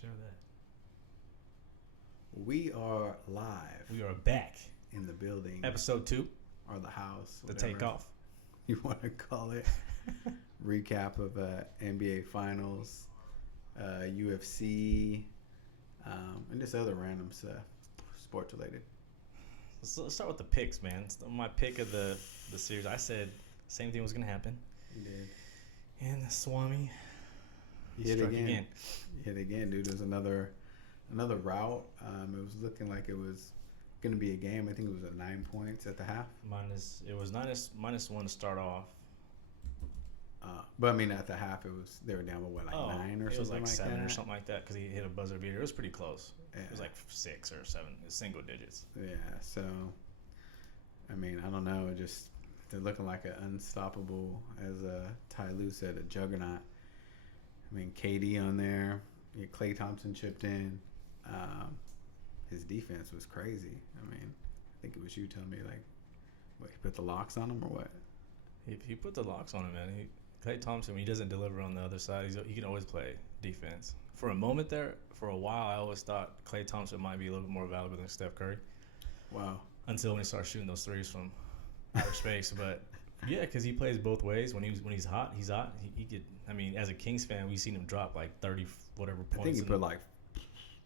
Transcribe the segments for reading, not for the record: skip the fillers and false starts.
Share that. We are live We are back. in the building Episode 2, or the house, the whatever Takeoff. you want to call it. Recap of NBA Finals, UFC, and just other random stuff, sports related. Let's start with the picks, man. My pick of the series, I said same thing was going to happen. You did. And the Swami Hit struck again. Hit again, dude. It was another route. It was looking like it was going to be a game. I think it was at 9 points at the half. It was minus one to start off. But I mean, at the half, they were down by what, 9 or something like that? It was like 7 or something like that because he hit a buzzer beater. It was pretty close. Yeah. It was like 6 or 7, single digits. Yeah, so, I mean, I don't know. They're looking like an unstoppable, as Ty Lue said, a juggernaut. I mean, KD on there. Klay Thompson chipped in. His defense was crazy. I mean, I think it was you telling me, like, what, he put the locks on him or what? He put the locks on him, man. Klay Thompson, when he doesn't deliver on the other side, he can always play defense. For a moment there, for a while, I always thought Klay Thompson might be a little bit more valuable than Steph Curry. Wow. Until when he started shooting those threes from outer space. But, yeah, because he plays both ways. When he's hot, he's hot. He could, I mean, as a Kings fan, we've seen him drop like 30 whatever points. I think he put like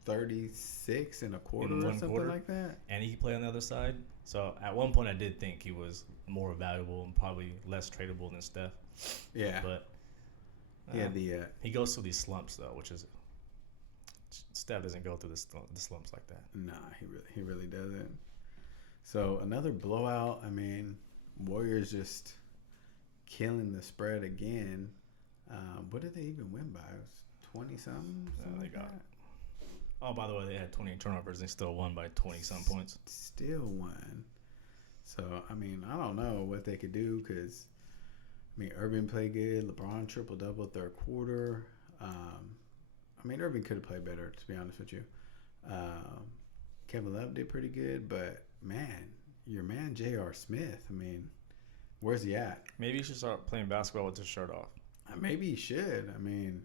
36 and a quarter or something like that. And he could play on the other side. So at one point I did think he was more valuable and probably less tradable than Steph. Yeah. But he goes through these slumps though, which is Steph doesn't go through the slumps like that. Nah, he really doesn't. So another blowout. I mean, Warriors just killing the spread again. What did they even win by? It was 20-something? They got it. Oh, by the way, they had 20 turnovers. They still won by 20-some points. Still won. So, I mean, I don't know what they could do because, I mean, Irving played good. LeBron triple-double third quarter. I mean, Irving could have played better, to be honest with you. Kevin Love did pretty good, but, man, your man J.R. Smith, I mean, where's he at? Maybe he should start playing basketball with his shirt off. Maybe he should. I mean,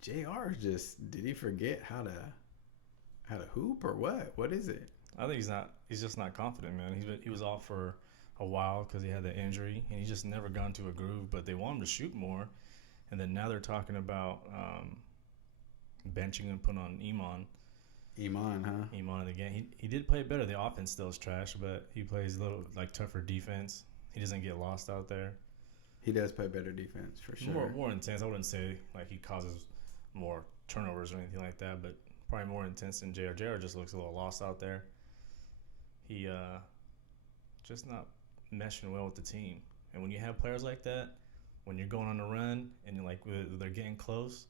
JR did he forget how to hoop or what? What is it? I think he's just not confident, man. He was off for a while because he had the injury, and he's just never gone to a groove. But they want him to shoot more, and then now they're talking about benching and putting on Iman. Iman, huh? Iman in the game. He did play better. The offense still is trash, but he plays a little like tougher defense. He doesn't get lost out there. He does play better defense for sure. More intense. I wouldn't say like he causes more turnovers or anything like that, but probably more intense than JR. JR just looks a little lost out there. He just not meshing well with the team. And when you have players like that, when you're going on a run and you're like they're getting close,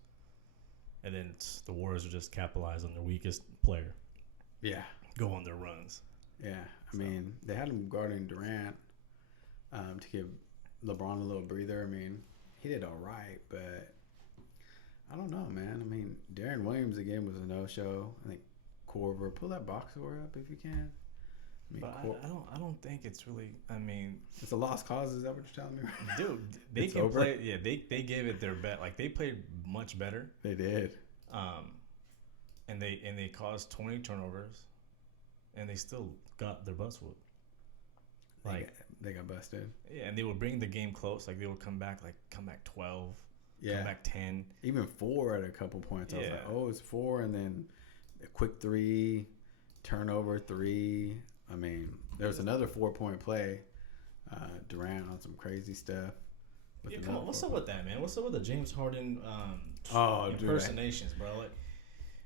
and then the Warriors will just capitalize on their weakest player. Yeah. Go on their runs. Yeah. I mean, they had him guarding Durant to give LeBron a little breather. I mean, he did all right, but I don't know, man. I mean, Darren Williams again was a no-show. I think Korver, pull that box score up if you can. I mean, but I don't think it's really. I mean, it's a lost cause. Is that what you're telling me? Dude, they can play. Yeah, they gave it their best. Like they played much better. They did. And they caused 20 turnovers, and they still got their butts whooped. Like they got busted. Yeah, and they would bring the game close. Like they would come back 12. Yeah. Come back 10. Even 4 at a couple points. I was like, oh, it's 4, and then a quick 3, turnover 3. I mean, there was another 4-point play. Durant on some crazy stuff. Yeah, come on. What's up with that, man? What's up with the James Harden impersonations, bro? Like,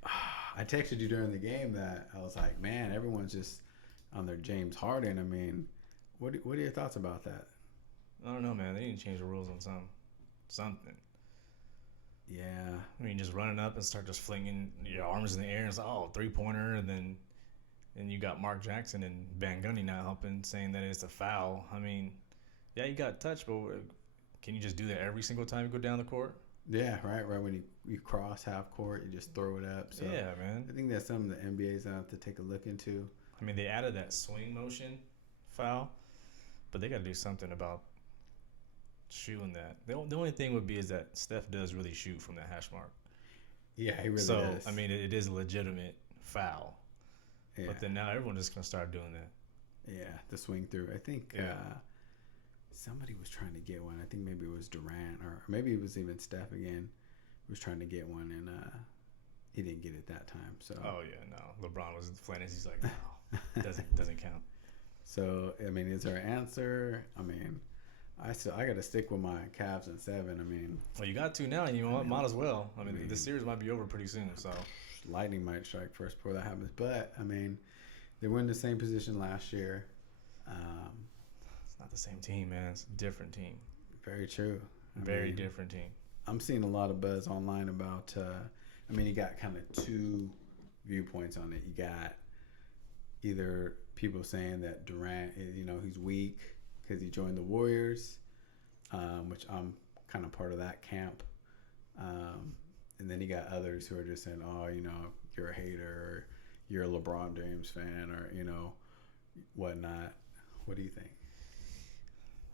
I texted you during the game that I was like, man, everyone's just on their James Harden. I mean, what are your thoughts about that? I don't know, man. They need to change the rules on something. Yeah. I mean, just running up and start just flinging your arms in the air and it's like, oh, 3-pointer, and then you got Mark Jackson and Van Gundy now helping, saying that it's a foul. I mean, yeah, you got touched, but can you just do that every single time you go down the court? Yeah, right when you cross half court, you just throw it up. So yeah, man. I think that's something the NBA's going to have to take a look into. I mean, they added that swing motion foul, but they got to do something about shooting that. The only thing would be is that Steph does really shoot from that hash mark. Yeah, he really So does. I mean, it is a legitimate foul. Yeah. But then now everyone's just gonna start doing that. Yeah, the swing through. I think Yeah. somebody was trying to get one. I think maybe it was Durant or maybe it was even Steph again. Was trying to get one and he didn't get it that time. So. Oh yeah, no. LeBron was flanning. He's like, no, doesn't count. So I mean, is there an answer? I mean, I got to stick with my Cavs in 7. I mean, Well, you got to now. You might as well. I mean, the series might be over pretty soon. So lightning might strike first before that happens. But I mean, they were in the same position last year. It's not the same team, man. It's a different team. Very true. Very different team. I'm seeing a lot of buzz online about. I mean, you got kind of two viewpoints on it. You got either people saying that Durant, he's weak because he joined the Warriors, which I'm kind of part of that camp. And then you got others who are just saying, oh, you're a hater, or you're a LeBron James fan, or, whatnot. What do you think?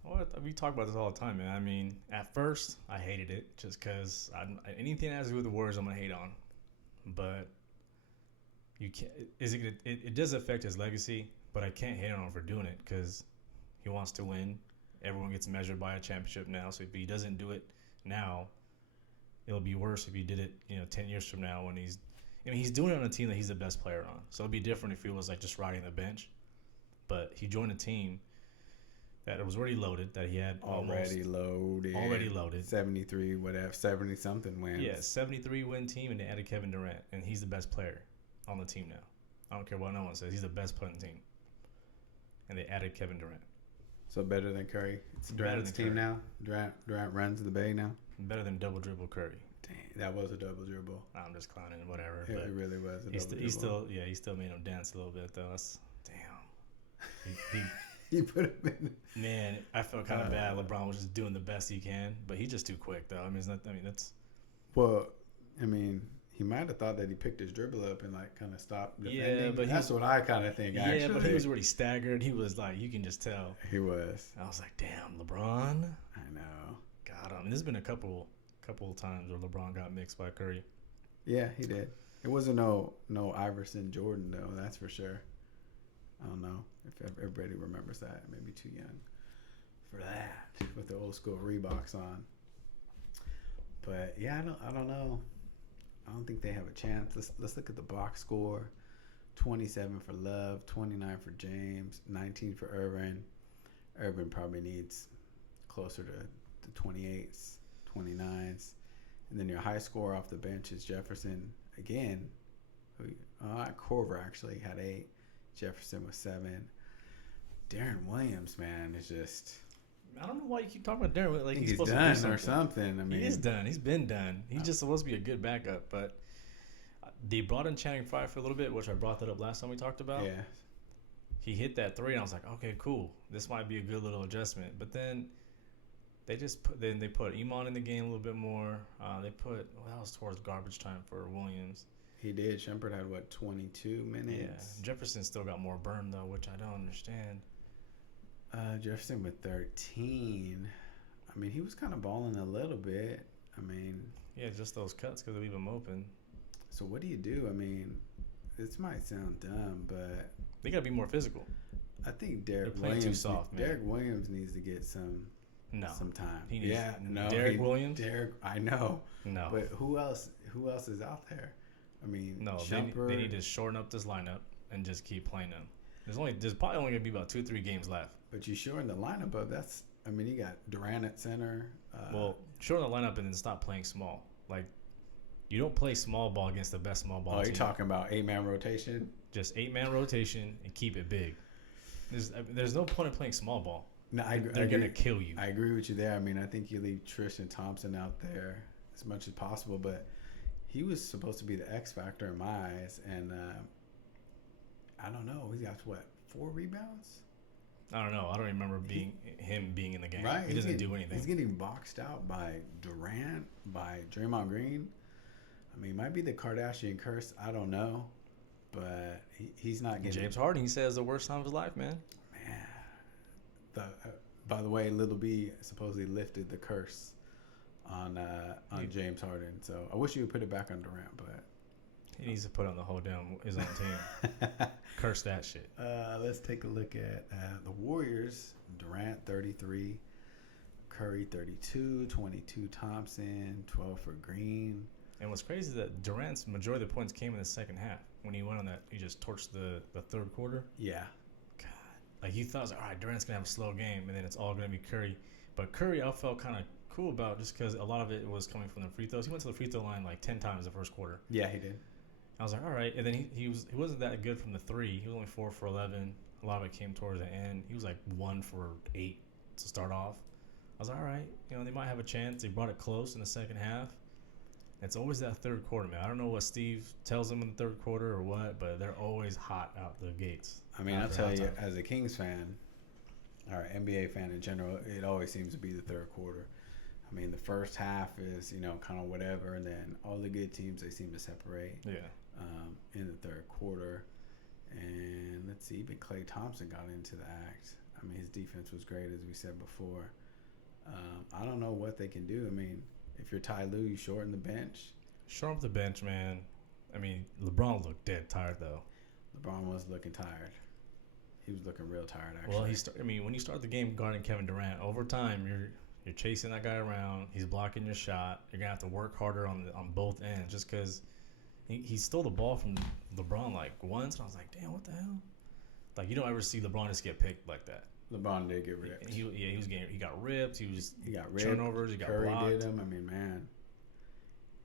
Well, we talk about this all the time, man. I mean, at first, I hated it just because anything that has to do with the Warriors, I'm going to hate on. But you can't. It does affect his legacy, but I can't hate on him for doing it because he wants to win. Everyone gets measured by a championship now. So if he doesn't do it now, it'll be worse if he did it, 10 years from now when he's doing it on a team that he's the best player on. So it'd be different if he was like just riding the bench. But he joined a team that was already loaded, that he had already loaded 73 whatever 70 something wins. Yeah, 73 win team, and they added Kevin Durant, and he's the best player on the team now. I don't care what no one says, he's the best player on the team, and they added Kevin Durant. So better than Curry. It's Durant's team now. Durant runs the Bay now. Better than double dribble Curry. Dang, that was a double dribble. I'm just clowning, whatever. It really was a double dribble. He still made him dance a little bit though. That's damn. He put him in. Man, I felt kind of bad. LeBron was just doing the best he can, but he's just too quick, though. I mean, that's. Well, I mean, he might have thought that he picked his dribble up and like kind of stopped defending. Yeah, but that's what I kind of think. Yeah, but he was already staggered. He was like, you can just tell. He was. I was like, damn, LeBron. I know. God, I mean, there's been a couple of times where LeBron got mixed by Curry. Yeah, he did. It wasn't no Iverson Jordan though. That's for sure. I don't know if everybody remembers that. Maybe too young for that with the old school Reeboks on. But yeah, I don't know. I don't think they have a chance. Let's look at the box score. 27 for Love, 29 for James, 19 for Irvin. Irvin probably needs closer to 28s, 29s. And then your high score off the bench is Jefferson again. Corver actually had 8. Jefferson was 7. Darren Williams, man, is just. I don't know why you keep talking about Darren. Like he's supposed done to do something or something. I mean, he is done. He's been done. He's just supposed to be a good backup. But they brought in Channing Frye for a little bit, which I brought that up last time we talked about. Yeah. He hit that 3, and I was like, okay, cool. This might be a good little adjustment. But then they put Iman in the game a little bit more. That was towards garbage time for Williams. He did. Shumpert had 22 minutes. Yeah. Jefferson still got more burn though, which I don't understand. Jefferson with 13. I mean, he was kind of balling a little bit. I mean, yeah, just those cuts because they leave him open. So what do you do? I mean, this might sound dumb, but they gotta be more physical. I think Derek Williams needs to get some time. Derek Williams. I know. No. But who else is out there? I mean, no. They need to shorten up this lineup and just keep playing them. There's probably only gonna be about 2-3 games left. But you shorten the lineup up. You got Durant at center. Shorten the lineup and then stop playing small. Like, you don't play small ball against the best small ball team. You're talking about 8-man rotation? Just 8-man rotation and keep it big. There's no point in playing small ball. No, they're going to kill you. I agree with you there. I mean, I think you leave Tristan Thompson out there as much as possible, but he was supposed to be the X factor in my eyes, and I don't know. He got 4 rebounds? I don't know. I don't remember him being in the game. Right. He doesn't do anything. He's getting boxed out by Durant, by Draymond Green. I mean, it might be the Kardashian curse. I don't know, but he's not getting. James Harden, he says, the worst time of his life, man. Man, by the way, Little B supposedly lifted the curse on James Harden. So I wish you would put it back on Durant, but he needs to put on the whole damn his own team. Curse that shit. Let's take a look at the Warriors. Durant 33, Curry 32, 22 Thompson, 12 for Green. And what's crazy is that Durant's majority of the points came in the second half. When he went on that, he just torched the third quarter. Yeah. God. Like, you thought, it was like, all right, Durant's going to have a slow game, and then it's all going to be Curry. But Curry, I felt kind of cool about just because a lot of it was coming from the free throws. He went to the free throw line like 10 times the first quarter. Yeah, he did. I was like, all right. And then he wasn't that good from the three. He was only 4 for 11. A lot of it came towards the end. He was like 1 for 8 to start off. I was like, all right, they might have a chance. They brought it close in the second half. It's always that third quarter, man. I don't know what Steve tells them in the third quarter or what, but they're always hot out the gates. I mean, I'll tell you, as a Kings fan, or NBA fan in general, it always seems to be the third quarter. I mean, the first half is, kind of whatever, and then all the good teams, they seem to separate in the third quarter. And let's see, even Klay Thompson got into the act. I mean, his defense was great, as we said before. I don't know what they can do. I mean, if you're Ty Lue, you shorten the bench. Shorten up the bench, man. I mean, LeBron looked dead tired, though. LeBron was looking tired. He was looking real tired, actually. Well, when you start the game guarding Kevin Durant, over time, you're chasing that guy around. He's blocking your shot. You're going to have to work harder on both ends just because he stole the ball from LeBron, like, once. And I was like, damn, what the hell? Like, you don't ever see LeBron just get picked like that. LeBron did get ripped. He got ripped. He got ripped. Turnovers. He got Curry blocked. did him. I mean, man,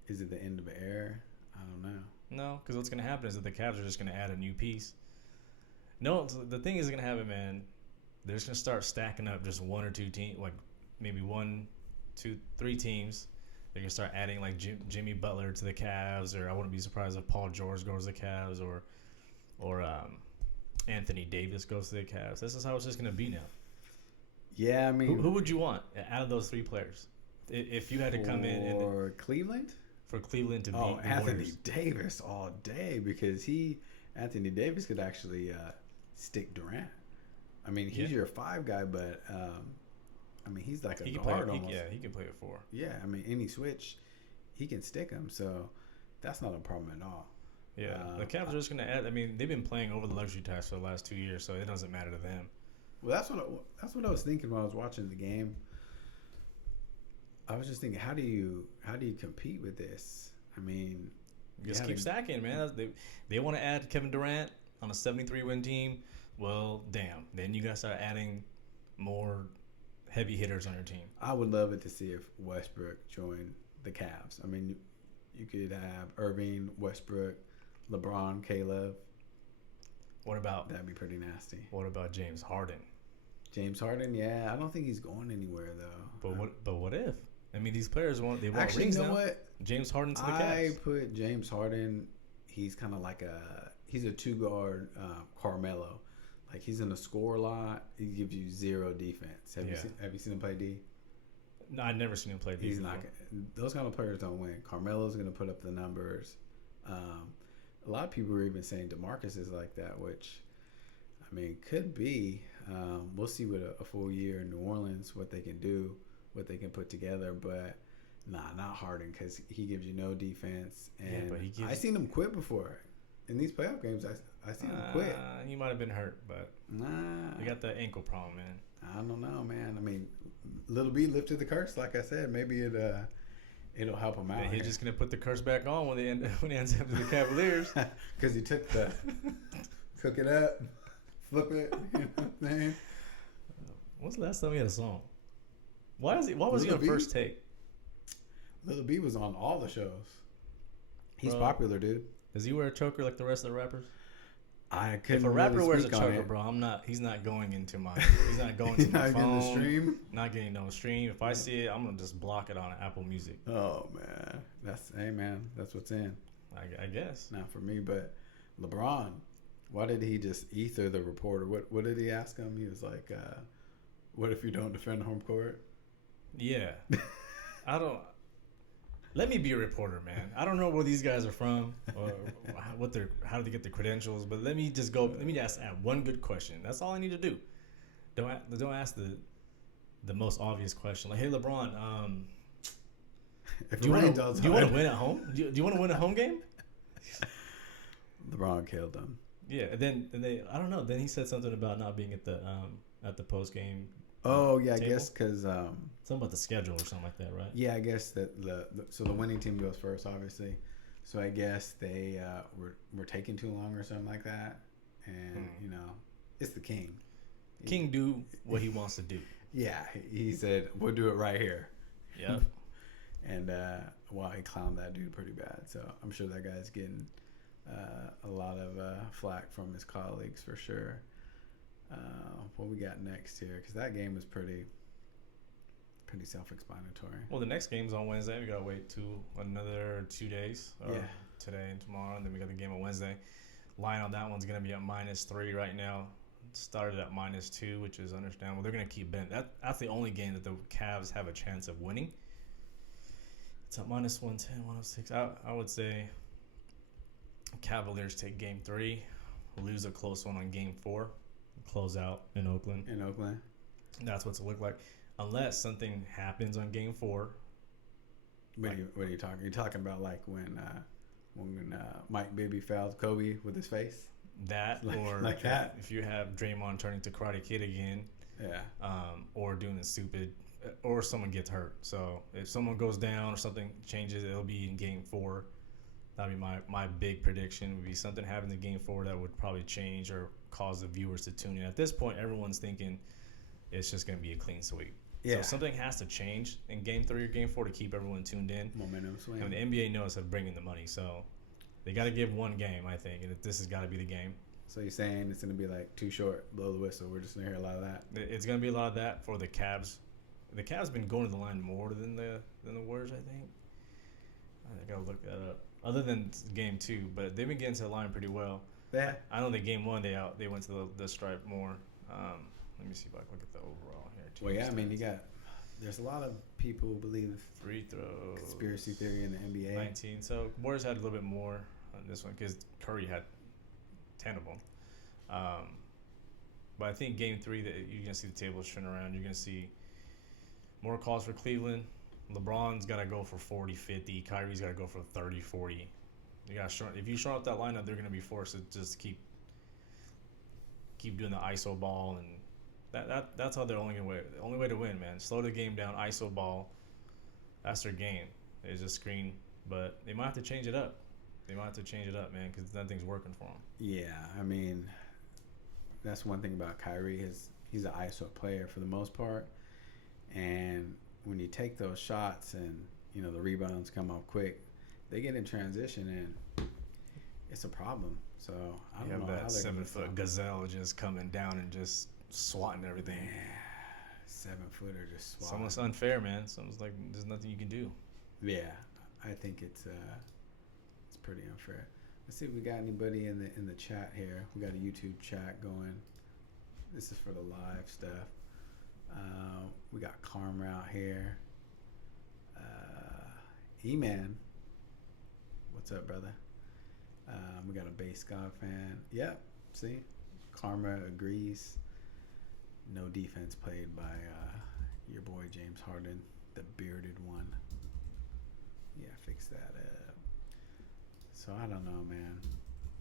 is it the end of an era? I don't know. No, because what's going to happen is that the Cavs are just going to add a new piece. No, the thing is going to happen, man. They're just going to start stacking up just one or two teams, like maybe 1, 2, 3 teams. They're going to start adding like Jimmy Butler to the Cavs, or I wouldn't be surprised if Paul George goes to the Cavs, or Anthony Davis goes to the Cavs. This is how it's just going to be now. Yeah, I mean, who would you want out of those 3 players if you had to come in for Cleveland? For Cleveland to beat the Anthony Warriors. Davis all day, because Anthony Davis could actually stick Durant. I mean, he's your 5 guy, but I mean, he's like a guard almost. He can play it 4. Yeah, I mean, any switch, he can stick him. So that's not a problem at all. Yeah, the Cavs are just going to add. I mean, they've been playing over the luxury tax for the last 2 years, so it doesn't matter to them. Well, that's what I was thinking when I was watching the game. I was just thinking, how do you compete with this? I mean, just keep stacking, man. They want to add Kevin Durant on a 73-win team. Well, damn. Then you got to start adding more heavy hitters on your team. I would love it to see if Westbrook joined the Cavs. I mean, you could have Irving, Westbrook, LeBron, Caleb. That'd be pretty nasty. What about James Harden? James Harden, yeah, I don't think he's going anywhere though. But what if? I mean, these players want actually, rings you know now. What? James Harden to the Cavs. I put James Harden. He's kind of like he's a 2-guard Carmelo. Like, he's in the score a lot. He gives you 0 defense. Have you seen him play D? No, I've never seen him play D. He's not. Those kind of players don't win. Carmelo's going to put up the numbers. A lot of people are even saying DeMarcus is like that, which, I mean, could be. We'll see with a full year in New Orleans what they can do, what they can put together. But not Harden, because he gives you no defense. And I seen him quit before. In these playoff games, I seen him quit. He might have been hurt, but he got the ankle problem, man. I don't know, man. I mean, Little B lifted the curse, like I said. Maybe it'll help him out. Yeah, he's just gonna put the curse back on when he ends up with the Cavaliers, because he took the cook it up, flip it. You know what I'm saying? When's the last time he had a song? Why was he on First Take? Little B was on all the shows. He's popular, dude. Does he wear a choker like the rest of the rappers? I couldn't. If a rapper wears a choker, bro, he's not going into my. He's not going to my phone. Not getting the stream. Not getting no stream. If I see it, I'm gonna just block it on Apple Music. Oh man, that's what's in. I guess. Not for me, but LeBron. Why did he just ether the reporter? What did he ask him? He was like, "What if you don't defend home court?" Yeah, I don't. Let me be a reporter, man. I don't know where these guys are from or how do they get the credentials, but let me just go. Let me just ask one good question. That's all I need to do. Don't ask the most obvious question. Like, hey, LeBron, If Do it you rains want outside, to win at home? Do you want to win a home game? LeBron killed them. Yeah, and then I don't know. Then he said something about not being at the post game. Oh yeah, I table? guess because Something about the schedule or something like that, right? yeah, I guess that the winning team goes first, obviously. So I guess they were taking too long or something like that, and you know, it's the king. King do what he wants to do. Yeah, he said we'll do it right here. Yep. And well, he clowned that dude pretty bad. So I'm sure that guy's getting a lot of flack from his colleagues for sure. What we got next here? Because that game was pretty self-explanatory. Well, the next game's on Wednesday. We gotta wait another 2 days. Yeah. Today and tomorrow, and then we got the game on Wednesday. Line on that one's gonna be at -3 right now. It started at -2, which is understandable. They're gonna keep betting. That's the only game that the Cavs have a chance of winning. It's at -110, 106. I would say Cavaliers take game 3, lose a close one on game 4, close out in Oakland. That's what's it look like. Unless something happens on game 4. What are you talking? You're talking about like when Mike Bibby fouled Kobe with his face? That or like that. If you have Draymond turning to Karate Kid again, Yeah. or doing the stupid, or someone gets hurt. So if someone goes down or something changes, it'll be in game 4. That'd be my big prediction. Would be something happens in game 4 that would probably change or cause the viewers to tune in. At this point, everyone's thinking it's just going to be a clean sweep. Yeah. So something has to change in game 3 or game 4 to keep everyone tuned in. Momentum swing. And the NBA knows how to bring in the money, so they got to give one game, I think, and this has got to be the game. So you're saying it's going to be like too short, blow the whistle. We're just going to hear a lot of that. It's going to be a lot of that for the Cavs. The Cavs been going to the line more than the Warriors, I think. I got to look that up. Other than game 2, but they've been getting to the line pretty well. Yeah. I know that game 1 they went to the stripe more. Let me see if I can look at the overall here. Well, yeah, I mean, there's a lot of people who believe free throws, conspiracy theory in the NBA. 19. So Warriors had a little bit more on this one because Curry had 10 of them. But I think game 3 that you're gonna see the tables turn around. You're gonna see more calls for Cleveland. LeBron's got to go for 40, 50. Kyrie's got to go for 30, 40. If you short up that lineup, they're going to be forced to just keep doing the ISO ball, and that's how they're the only way to win, man. Slow the game down, ISO ball. That's their game. It's just screen, but they might have to change it up. Man, because nothing's working for them. Yeah, I mean, that's one thing about Kyrie. He's an ISO player for the most part, and when you take those shots and you know the rebounds come off quick, they get in transition and it's a problem. So I don't know how that 7-foot gazelle just coming down and just swatting everything. Yeah, 7-footer just swatting. It's almost unfair, man. It's almost like there's nothing you can do. Yeah, I think it's pretty unfair. Let's see if we got anybody in the chat here. We got a YouTube chat going. This is for the live stuff. We got Karma out here. E-Man. What's up, brother? We got a Base God fan. Yep. See? Karma agrees. No defense played by your boy James Harden, the bearded one. Yeah, fix that up. So I don't know, man.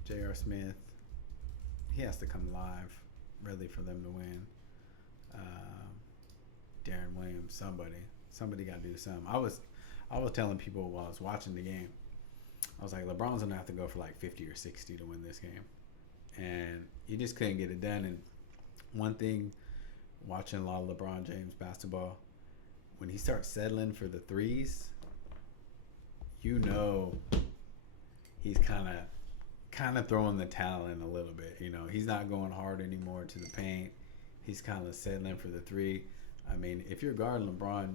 J.R. Smith, he has to come live, really, for them to win. Darren Williams, somebody got to do something. I was telling people while I was watching the game, I was like, LeBron's gonna have to go for like 50 or 60 to win this game, and he just couldn't get it done. And one thing, watching a lot of LeBron James basketball, when he starts settling for the threes, you know, he's kind of throwing the towel in a little bit. You know, he's not going hard anymore to the paint. He's kind of settling for the three. I mean, if you're guarding LeBron,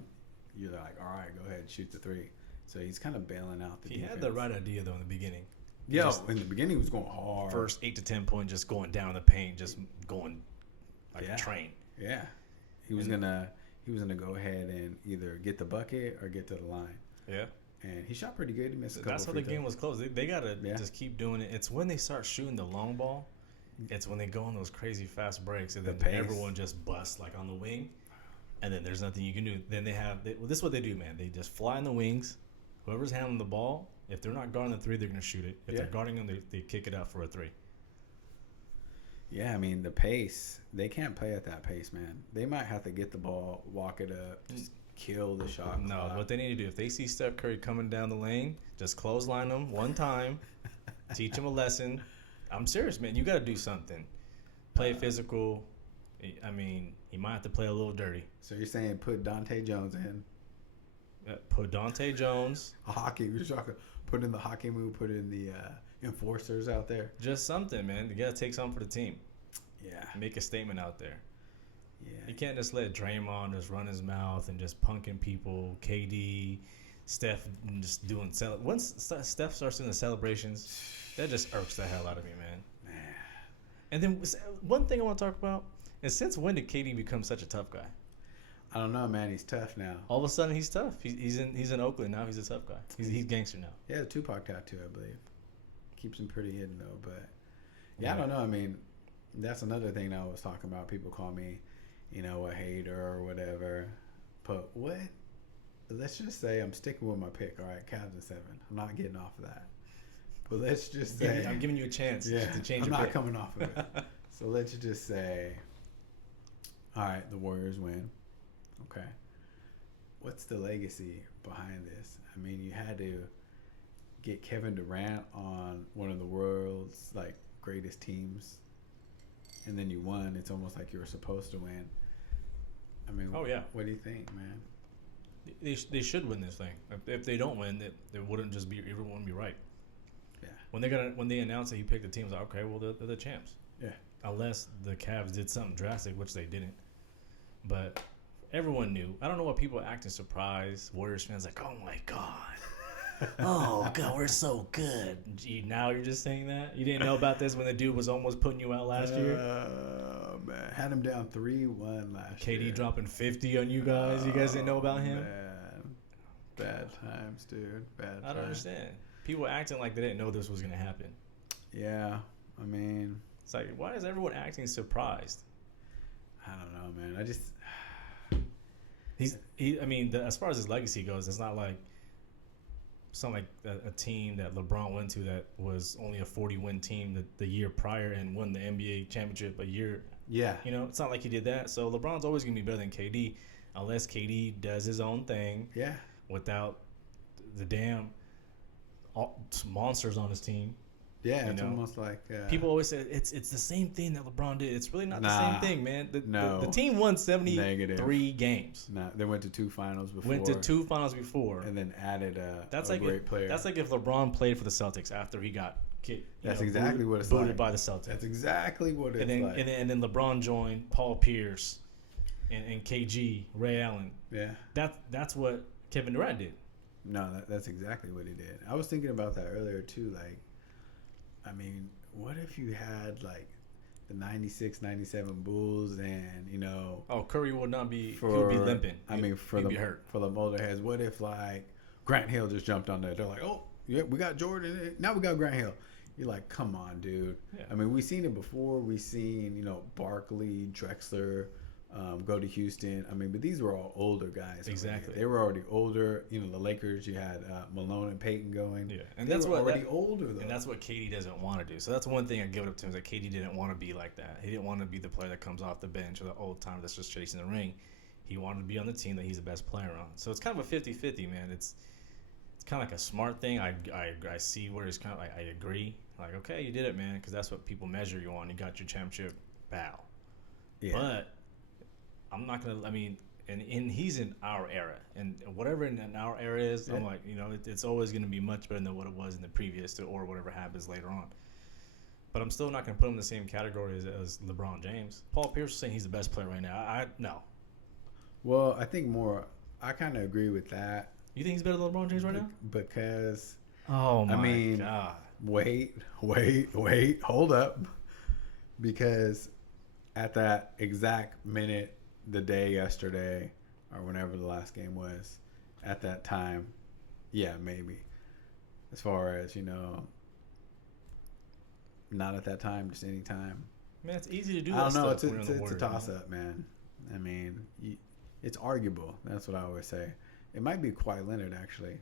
you're like, all right, go ahead and shoot the three. So he's kind of bailing out the defense. He had the right idea, though, in the beginning. In the beginning, he was going hard. First 8 to 10 points, just going down the paint, just going like a train. Yeah. He was gonna go ahead and either get the bucket or get to the line. Yeah. And he shot pretty good. He missed a couple. That's how the game was close. They gotta just keep doing it. It's when they start shooting the long ball. It's when they go on those crazy fast breaks, and then everyone just busts like on the wing, and then there's nothing you can do. Then this is what they do, man. They just fly in the wings, Whoever's handling the ball, if they're not guarding the three, they're going to shoot it. If they're guarding them, they kick it out for a three. Yeah, I mean, the pace, they can't play at that pace, man. They might have to get the ball, walk it up, just kill the shot No, clock. what they need to do, if they see Steph Curry coming down the lane, just clothesline him one time, teach him a lesson. I'm serious, man. You got to do something. Play physical. I mean, he might have to play a little dirty. So you're saying put Dante Jones in. Put Dante Jones. Put in the hockey move, put in the enforcers out there. Just something, man. You got to take something for the team. Yeah. Make a statement out there. Yeah. You can't just let Draymond just run his mouth and just punking people. KD, Steph just doing once Steph starts doing the celebrations, that just irks the hell out of me, man. And then one thing I want to talk about is, since when did KD become such a tough guy? I don't know, man. He's tough now. All of a sudden, he's tough. He's in Oakland now. He's a tough guy. He's gangster now. Yeah, the Tupac tattoo, I believe. Keeps him pretty hidden though, but yeah, I don't know. I mean, that's another thing that I was talking about. People call me, a hater or whatever. But what? Let's just say I'm sticking with my pick. All right, Cavs in 7. I'm not getting off of that. But let's just say I'm giving you a chance to change. I'm your not pick. coming off of it. So let's just say, all right, the Warriors win. Okay. What's the legacy behind this? I mean, you had to get Kevin Durant on one of the world's greatest teams, and then you won. It's almost like you were supposed to win. I mean, oh yeah. What do you think, man? They should win this thing. If they don't win, it wouldn't just be, it wouldn't be right. Yeah. When they announced that he picked the team, I was like, okay, well they're the champs. Yeah. Unless the Cavs did something drastic, which they didn't. But everyone knew. I don't know why people are acting surprised. Warriors fans like, oh my god, oh god, we're so good. Now you're just saying that? You didn't know about this when the dude was almost putting you out last year? Man, had him down 3-1 last year. KD dropping 50 on you guys. You guys didn't know about him? Man. Bad times, dude. Bad times. I don't understand. People acting like they didn't know this was going to happen. Yeah, I mean, it's like, why is everyone acting surprised? I don't know, man. I just as far as his legacy goes, it's not like something like a team that LeBron went to that was only a 40-win team the year prior and won the NBA championship a year. Yeah. It's not like he did that. So LeBron's always going to be better than KD unless KD does his own thing. Yeah. Without the damn monsters on his team. Yeah, it's almost like people always say it's the same thing that LeBron did. It's really not the same thing, man. The team won 73 games. No, they went to 2 finals before. And then added a great player. That's like if LeBron played for the Celtics after he got kicked. That's exactly what it's booted like. By the Celtics. That's exactly what it's like. And then LeBron joined Paul Pierce and KG, Ray Allen. Yeah. That's what Kevin Durant did. No, that's exactly what he did. I was thinking about that earlier too. I mean, what if you had the 96, 97 Bulls and Curry would not be. He would be limping. He'd be hurt. For the older heads, what if Grant Hill just jumped on there? They're like, oh yeah, we got Jordan. Now we got Grant Hill. You're like, come on, dude. Yeah. I mean, we've seen it before. We've seen Barkley, Drexler. Go to Houston. I mean, but these were all older guys. Exactly. They were already older. The Lakers, you had Malone and Peyton going. Yeah, and that's what already older though. And that's what KD doesn't want to do. So that's one thing I give it up to him, is that KD didn't want to be like that. He didn't want to be the player that comes off the bench or the old timer that's just chasing the ring. He wanted to be on the team that he's the best player on. So it's kind of a 50-50, man. It's kind of like a smart thing. I see where it's kind of I agree. Like, okay, you did it, man, because that's what people measure you on. You got your championship bow. Yeah. But I'm not going to, and he's in our era. And whatever in our era is, yeah. I'm like, it's always going to be much better than what it was in the previous or whatever happens later on. But I'm still not going to put him in the same category as LeBron James. Paul Pierce is saying he's the best player right now. No. Well, I think I kind of agree with that. You think he's better than LeBron James right now? Because, oh my God. Wait, hold up. Because at that exact minute, the day yesterday, or whenever the last game was, at that time, yeah, maybe. As far as, not at that time, just any time. Man, it's easy to do that. I don't know. It's a toss-up, man. I mean, it's arguable. That's what I always say. It might be Kawhi Leonard, actually.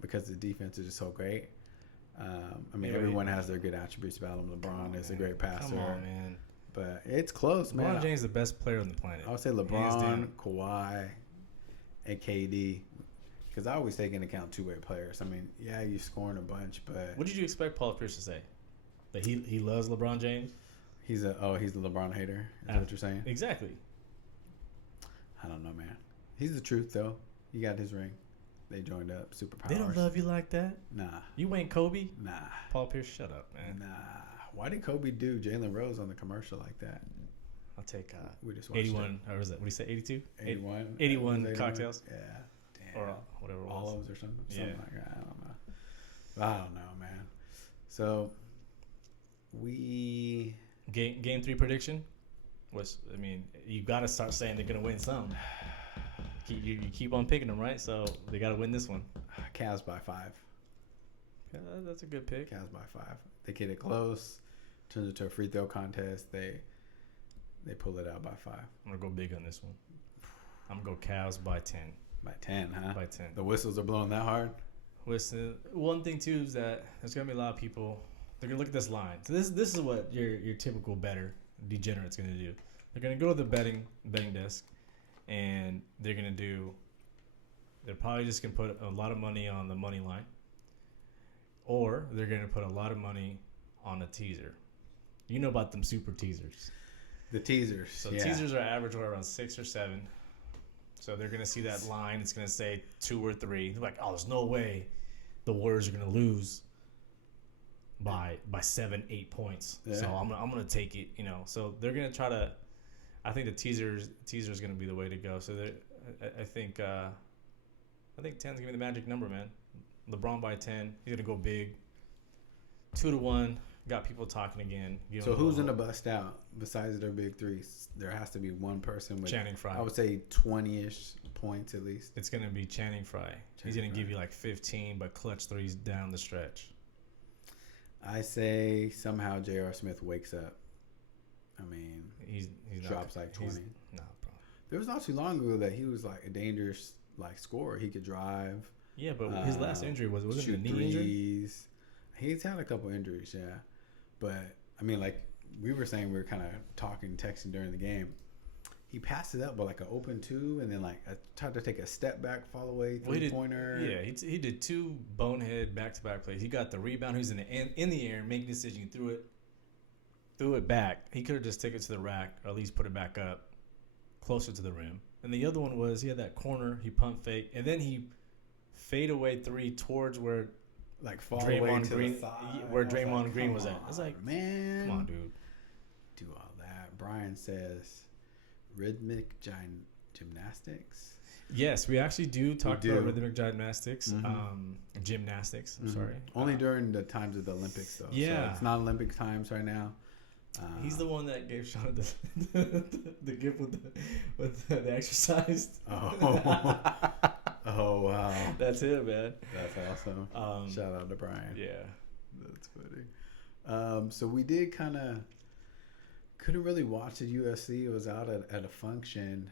because the defense is just so great. I mean, Yeah, everyone has their good attributes about him. LeBron is a great passer. Come on, man. But it's close, man. LeBron James is the best player on the planet. I would say LeBron, Kawhi, and KD. Because I always take into account two-way players. I mean, yeah, you're scoring a bunch, but What did you expect Paul Pierce to say? That he loves LeBron James? he's a LeBron hater. Is that what you're saying? Exactly. I don't know, man. He's the truth, though. He got his ring. They joined up. Superpowers. They don't love you like that? Nah. You ain't Kobe? Nah. Paul Pierce, shut up, man. Nah. Why did Kobe do Jalen Rose on the commercial like that? I'll take We just watched 81, or was that, what did he say, 82? 81. 81 cocktails? Yeah. Damn. Or whatever it was. Olives or something. Yeah. Something like that. I don't know, man. So, we... Game 3 prediction? You got to start saying they're going to win some. You keep on picking them, right? So they got to win this one. Cavs by 5. Yeah, that's a good pick. Cavs by 5. They get it close. Turns into a free throw contest. They pull it out by 5. I'm going to go big on this one. I'm going to go Cavs by 10. By 10, huh? By 10. The whistles are blowing that hard? Listen, one thing, too, is that there's going to be a lot of people. They're going to look at this line. So this is what your typical bettor, degenerate's going to do. They're going to go to the betting desk, and they're probably just going to put a lot of money on the money line, or they're going to put a lot of money on a teaser. You know about them super teasers. The teasers. So teasers are average around 6 or 7. So they're going to see that line. It's going to say 2 or 3. They're like, oh, there's no way the Warriors are going to lose by 7, 8 points. Yeah. So I'm going to take it, So they're going to try to. I think the teaser is going to be the way to go. So I think 10 is going to be the magic number, man. LeBron by 10. He's going to go big. 2-1. Got people talking again. So who's going to bust out besides their big threes? There has to be one person with Channing Frye. I would say 20-ish points at least. It's going to be Channing Frye. He's going to give you like 15, but clutch threes down the stretch. I say somehow J.R. Smith wakes up. I mean, he's drops like 20. No, bro. There was not too long ago that he was like a dangerous scorer. He could drive. Yeah, but his last injury wasn't it a knee injury? He's had a couple injuries, yeah. But I mean, like we were saying, we were kind of texting during the game. He passed it up, but like an open 2, and then like tried to take a step back, fall away 3-pointer. Yeah, he did 2 bonehead back-to-back plays. He got the rebound. He was in the air, making a decision, threw it back. He could have just taken it to the rack, or at least put it back up, closer to the rim. And the other one was he had that corner, he pump fake, and then he fade away 3 towards where like fall away to the side. Where Draymond Green was at. I was like, man, come on, dude. Do all that. Brian says rhythmic gymnastics. Yes, we actually do talk about rhythmic gymnastics. Mm-hmm. Gymnastics, mm-hmm. Sorry. Only during the times of the Olympics, though. Yeah. So it's not Olympic times right now. He's the one that gave Sean the gift with the exercise. Oh. Oh, wow. That's it, man. That's awesome. Shout out to Brian. Yeah. That's funny. So we did couldn't really watch the UFC. It was out at a function.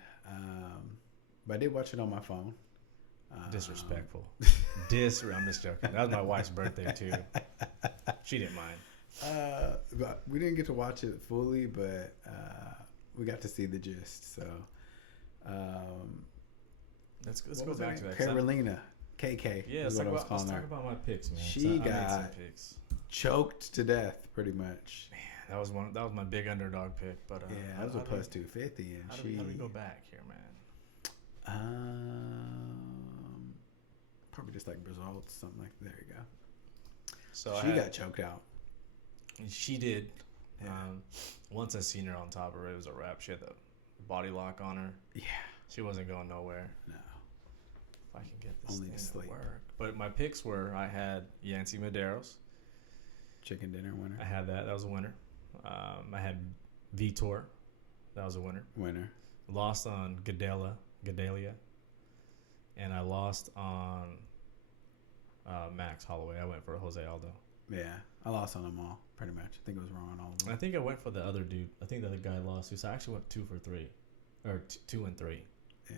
But I did watch it on my phone. Disrespectful. I'm just joking. That was my wife's birthday, too. She didn't mind. But we didn't get to watch it fully, but we got to see the gist. So, let's go back to that. Carolina, KK. Yeah, let's talk about my picks, man. She got choked to death, pretty much. Man, that was my big underdog pick. But yeah, that was a plus 250, and how do we go back here, man? Probably just like results, something like that. There you go. So she got choked out. She did. Yeah. Once I seen her on top of her, it was a wrap. She had the body lock on her. Yeah. She wasn't going nowhere. No. If I can get this Only thing to sleep. to work. But my picks were, I had Yancy Medeiros. Chicken dinner winner. I had that. That was a winner. I had Vitor. That was a winner. Lost on Gedalia. And I lost on Max Holloway. I went for Jose Aldo. Yeah, I lost on them all, pretty much. I think it was wrong on all of them. I think I went for the other dude. I think the other guy lost too. So I actually went 2 for 3. Or 2 and 3. Yeah.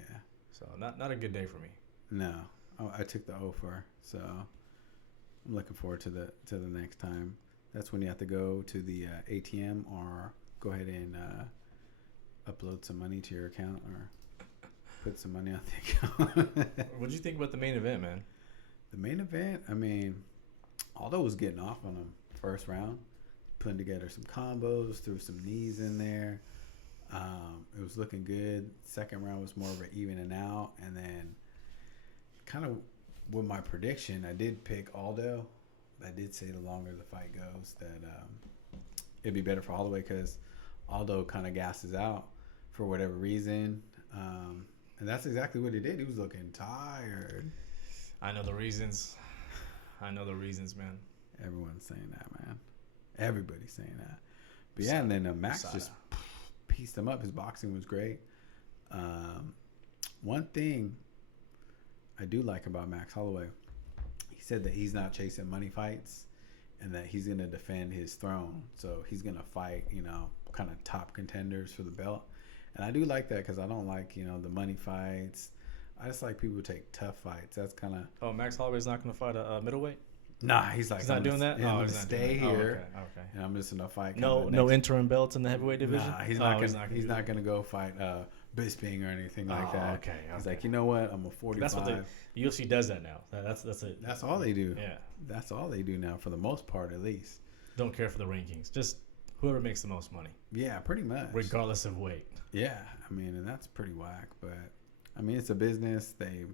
So not a good day for me. No. I took the offer, so I'm looking forward to the next time. That's when you have to go to the ATM or go ahead and upload some money to your account or put some money on the account. What did you think about the main event, man? The main event, I mean, Aldo was getting off on him first round, putting together some combos, threw some knees in there. It was looking good. Second round was more of an even and out, and then kind of with my prediction, I did pick Aldo. I did say the longer the fight goes that it'd be better for Holloway because Aldo kind of gasses out for whatever reason. And that's exactly what he did. He was looking tired. I know the reasons. Man. Everyone's saying that, man. Everybody's saying that. But yeah, and then Max just pieced him up. His boxing was great. One thing I do like about Max Holloway, he said that he's not chasing money fights and that he's going to defend his throne. So he's going to fight, kind of top contenders for the belt. And I do like that because I don't like, the money fights. I just like people who take tough fights. That's kind of... Oh, Max Holloway's not going to fight a middleweight? Nah, he's not doing that? Yeah, I'm going to stay here. Oh, okay. And I'm just going to fight. No interim belts in the heavyweight division? Nah, he's not going to go fight Bisping or anything like that. Okay. He's like, you know what? I'm a 45. That's what the UFC does that now. That's it. That's all they do. Yeah. That's all they do now, for the most part, at least. Don't care for the rankings. Just whoever makes the most money. Yeah, pretty much. Regardless of weight. Yeah, I mean, and that's pretty whack. But I mean, it's a business. They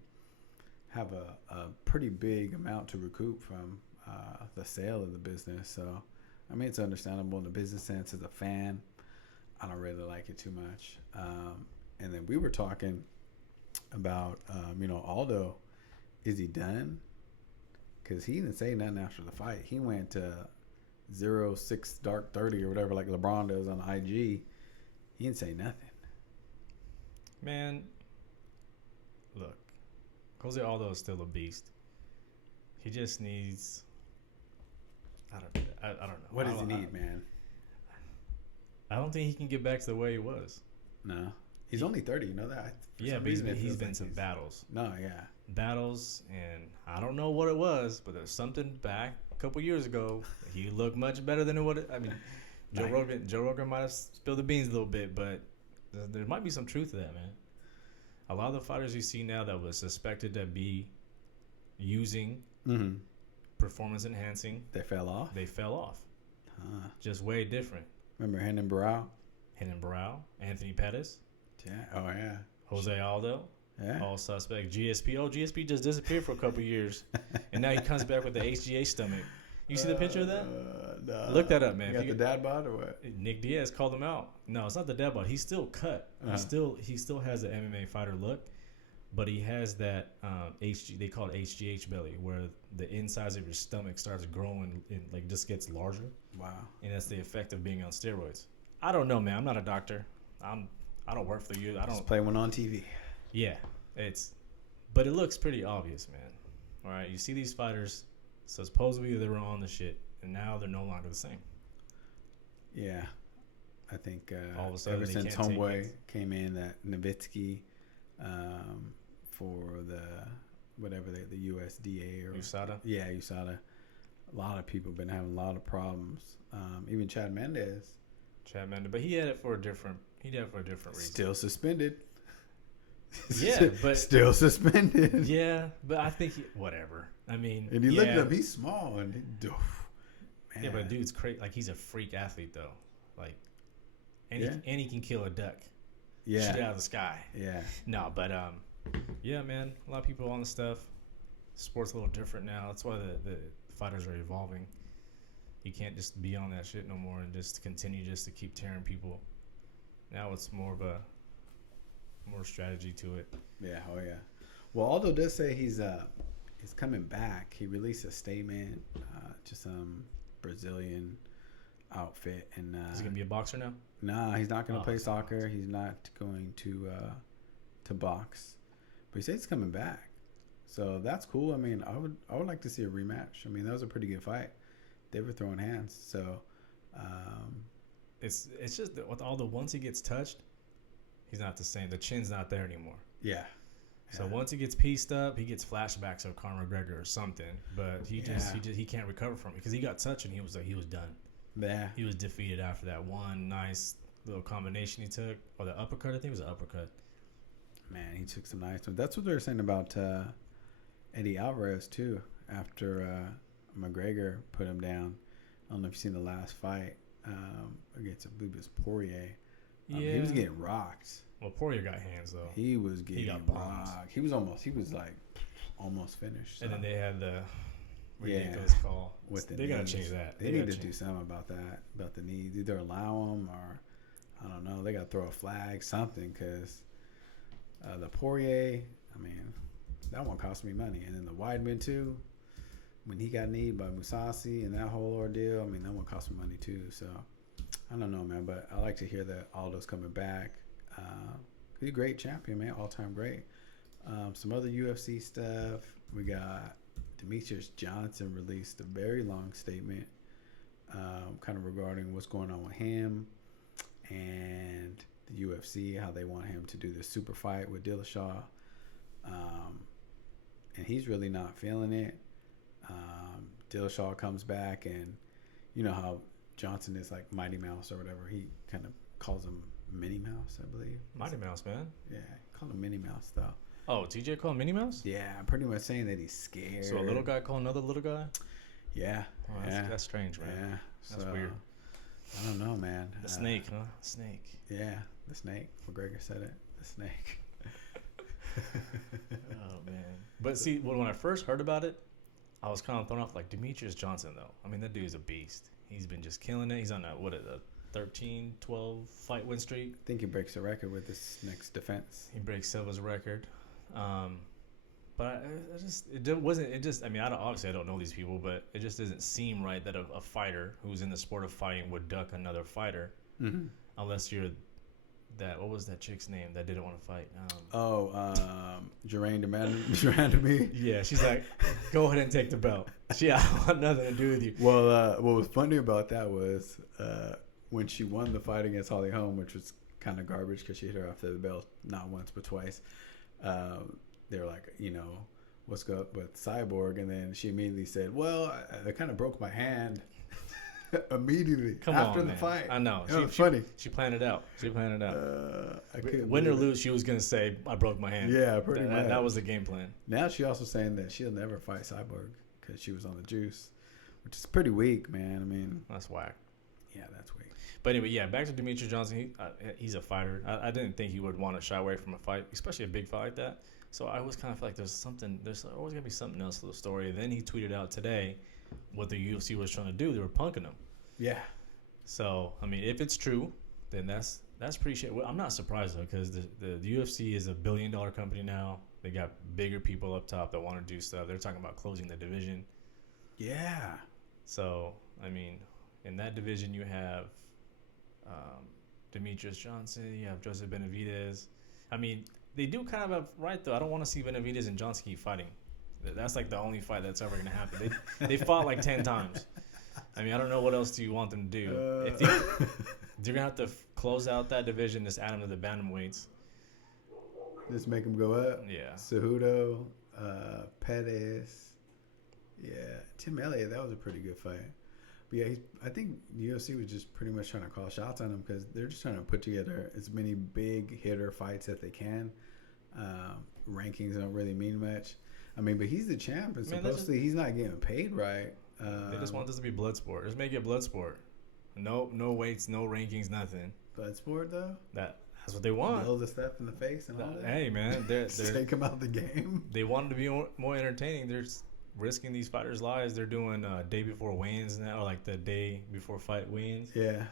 have a pretty big amount to recoup from the sale of the business. So, I mean, it's understandable in the business sense. As a fan, I don't really like it too much. And then we were talking about, Aldo, is he done? Because he didn't say nothing after the fight. He went to 0-6 dark 30 or whatever, like LeBron does on IG. He didn't say nothing. Man, look, Jose Aldo is still a beast. He just needs... I don't know. What does he need, man? I don't think he can get back to the way he was. No. He's only 30, you know that? Yeah, but he's been some battles. No, yeah. Battles, and I don't know what it was, but there's something back a couple years ago. He looked much better than Joe Rogan might have spilled the beans a little bit, but there might be some truth to that, man. A lot of the fighters you see now that was suspected to be using performance enhancing, they fell off. Huh. Just way different. Remember Renan Barao, Anthony Pettis. Yeah. Oh yeah. Jose Aldo. Yeah. All suspect. GSP. Oh, GSP just disappeared for a couple years, and now he comes back with the HGH stomach. You see the picture of that? No. Look that up, man. You got the dad bod or what? Nick Diaz called him out. No, it's not the dad bod. He's still cut. He still has the MMA fighter look, but he has that They call it HGH belly, where the insides of your stomach starts growing and just gets larger. Wow. And that's the effect of being on steroids. I don't know, man. I'm not a doctor. I don't work for you. I don't just play one on TV. Yeah, but it looks pretty obvious, man. All right, you see these fighters. So supposedly they were on the shit, and now they're no longer the same. Yeah, I think all of a sudden ever since Homeboy came in, that Nowitzki for the USDA or USADA. Yeah, USADA. A lot of people have been having a lot of problems. Even Chad Mendes, but he had it for a different. reason. Still suspended. Yeah, but still suspended. Yeah, but I think whatever. I mean, and he looked up. He's small and man. Yeah, but dude's crazy. He's a freak athlete though. And he can kill a duck. Yeah, shoot out of the sky. Yeah. No, but yeah, man. A lot of people on the stuff. Sport's a little different now. That's why the fighters are evolving. You can't just be on that shit no more and just continue just to keep tearing people. Now it's more strategy to it. Yeah. Oh yeah. Well, Aldo does say he's coming back. He released a statement to some Brazilian outfit, and is he gonna be a boxer now? Nah, he's not gonna play soccer. He's not going to box, but he said he's coming back. So that's cool. I mean, I would like to see a rematch. I mean, that was a pretty good fight. They were throwing hands. So it's just with Aldo, once he gets touched, he's not the same. The chin's not there anymore. Yeah. So once he gets pieced up, he gets flashbacks of Conor McGregor or something. But he can't recover from it because he got touched and he was done. Yeah. He was defeated after that one nice little combination he took, or the uppercut. I think it was an uppercut. Man, he took some nice ones. That's what they were saying about Eddie Alvarez too. After McGregor put him down, I don't know if you've seen the last fight against, I believe it was Poirier. He was getting rocked. Well, Poirier got hands though. He was getting rocked. He was like almost finished. So. And then they had the ridiculous call. They gotta change that. They need to do something about that, about the knees. Either allow them or I don't know. They gotta throw a flag, something, because the Poirier, I mean, that one cost me money. And then the Weidman too, when he got kneed by Musasi and that whole ordeal, I mean, that one cost me money too. So I don't know, man, but I like to hear that Aldo's coming back. He's a great champion, man, all-time great. Some other UFC stuff. We got Demetrius Johnson released a very long statement kind of regarding what's going on with him and the UFC, how they want him to do the super fight with Dillashaw. And he's really not feeling it. Dillashaw comes back, and you know how Johnson is like Mighty Mouse or whatever. He kind of calls him Minnie Mouse, I believe. Mighty Mouse, man. Yeah, call him Minnie Mouse, though. Oh, TJ called Minnie Mouse? Yeah, I'm pretty much saying that he's scared. So a little guy called another little guy? Yeah. Oh, that's strange, man. Yeah. That's weird. I don't know, man. The snake, huh? Snake. Yeah, the snake. McGregor said it. The snake. Oh, man. But see, when I first heard about it, I was kind of thrown off. Like, Demetrius Johnson, though. I mean, that dude's a beast. He's been just killing it. He's on a 13, 12 fight win streak. I think he breaks the record with this next defense. He breaks Silva's record. But I mean, obviously I don't know these people, but it just doesn't seem right that a fighter who's in the sport of fighting would duck another fighter, unless you're what was that chick's name that didn't want to fight? Jermaine Demandamy. Yeah, she's like, go ahead and take the belt. I don't want nothing to do with you. Well, what was funny about that was when she won the fight against Holly Holm, which was kind of garbage because she hit her after the belt not once but twice. They were like, what's up with Cyborg? And then she immediately said, well, I kind of broke my hand immediately after the fight. I know. It was funny. She planned it out. Win or lose, she was going to say, I broke my hand. Yeah, pretty much. That was the game plan. Now she also saying that she'll never fight Cyborg because she was on the juice, which is pretty weak, man. I mean, that's whack. Yeah, that's weak. But anyway, yeah, back to Demetrius Johnson. He's a fighter. I didn't think he would want to shy away from a fight, especially a big fight like that. So I always kind of feel like there's always going to be something else to the story. Then he tweeted out today what the UFC was trying to do. They were punking him. Yeah. So, I mean, if it's true, then that's pretty shit. I'm not surprised, though, because the UFC is $1 billion company now. They got bigger people up top that want to do stuff. They're talking about closing the division. Yeah. So, I mean, in that division, you have Demetrius Johnson. You have Joseph Benavidez. I mean, they do kind of have right, though. I don't want to see Benavidez and Johnson keep fighting. That's like the only fight that's ever going to happen. They fought like 10 times. I mean, I don't know what else do you want them to do. If they're going to have to close out that division, just add them to the bantamweights. Just make them go up. Yeah. Cejudo, Pettis. Yeah. Tim Elliott, that was a pretty good fight. But yeah, I think the UFC was just pretty much trying to call shots on him because they're just trying to put together as many big hitter fights that they can. Rankings don't really mean much. I mean, but he's the champ, and supposedly he's not getting paid right. They just want this to be blood sport. Just make it blood sport. No weights, no rankings, nothing. Blood sport, though? That's what they want. Blow the stuff in the face and all that? Hey, man. They're take them out of the game. They want it to be more entertaining. They're risking these fighters' lives. They're doing day before weigh-ins now, or like the day before fight weigh-ins. Yeah.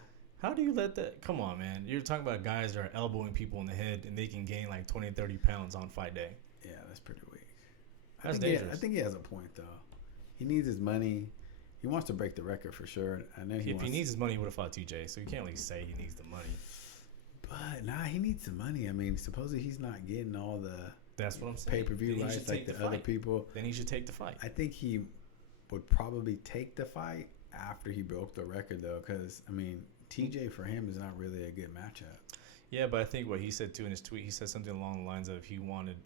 How do you let that... Come on, man. You're talking about guys that are elbowing people in the head, and they can gain like 20, 30 pounds on fight day. Yeah, that's pretty weak. That's dangerous. I think he has a point, though. He needs his money. He wants to break the record for sure. I know if he needs his money, he would have fought TJ. So you can't really say he needs the money. But he needs the money. I mean, supposedly he's not getting all the that's what I'm saying. Pay-per-view rights like the other people. Then he should take the fight. I think he would probably take the fight after he broke the record, though, because I mean, TJ for him is not really a good matchup. Yeah, but I think what he said too in his tweet, he said something along the lines of he wanted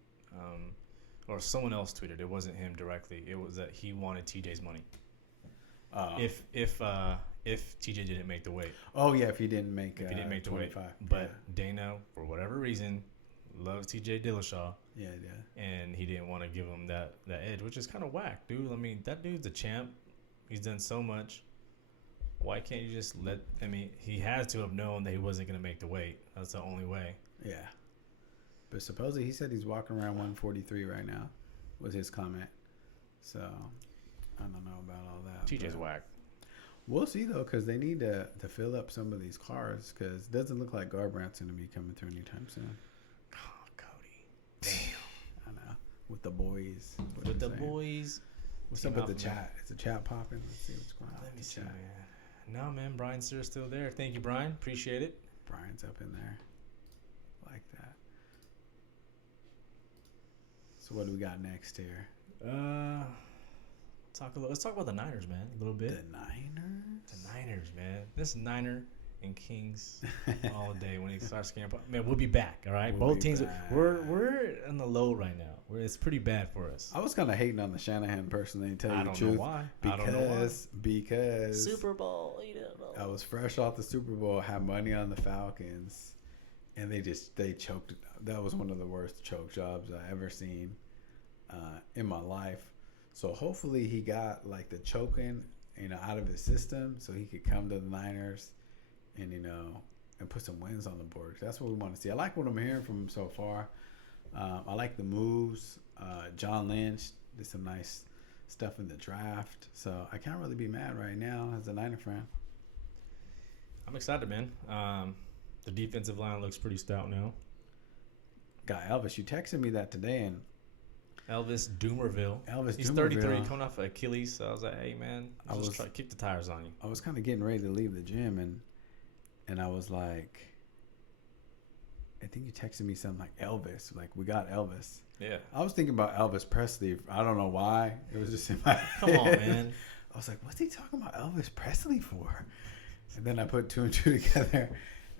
or someone else tweeted. It wasn't him directly. It was that he wanted TJ's money. If TJ didn't make the weight. Oh yeah, if he didn't make the weight. 25. But Dana, for whatever reason, loves TJ Dillashaw. Yeah. And he didn't want to give him that edge, which is kind of whack, dude. I mean, that dude's a champ. He's done so much. Why can't you just let? I mean, he had to have known that he wasn't going to make the weight. That's the only way. Yeah. But supposedly he said he's walking around 143 right now, was his comment. So I don't know about all that. TJ's whack. We'll see though, because they need to fill up some of these cars. Because it doesn't look like Garbrandt's going to be coming through anytime soon. Oh, Cody. Damn. I know. With the boys. With the boys. What's up with the chat? Is the chat popping? Let's see what's going on. Let me see, man. No, man. Brian Sir's still there. Thank you, Brian. Appreciate it. Brian's up in there. Like that. So what do we got next here? Let's talk about the Niners, man, a little bit. The Niners, man. This Niner and Kings all day when he starts getting up. Man, we'll be back. All right, both teams. We're in the low right now. It's pretty bad for us. I was kind of hating on the Shanahan personally. To tell you the truth, I don't know why. Because Super Bowl. You don't know. I was fresh off the Super Bowl, had money on the Falcons, and they choked. That was one of the worst choke jobs I ever seen in my life. So hopefully he got like the choking, out of his system, so he could come to the Niners, and and put some wins on the board. That's what we want to see. I like what I'm hearing from him so far. I like the moves. John Lynch did some nice stuff in the draft, so I can't really be mad right now as a Niner fan. I'm excited, man. The defensive line looks pretty stout now. Guy Elvis, you texted me that today, and Elvis Doomerville. He's 33, coming off of Achilles. So I was like, hey, man, just try to kick the tires on you. I was kind of getting ready to leave the gym, and I was like, I think you texted me something like Elvis. Like, we got Elvis. Yeah. I was thinking about Elvis Presley. I don't know why. It was just in my head. Come on, man. I was like, what's he talking about Elvis Presley for? And then I put two and two together,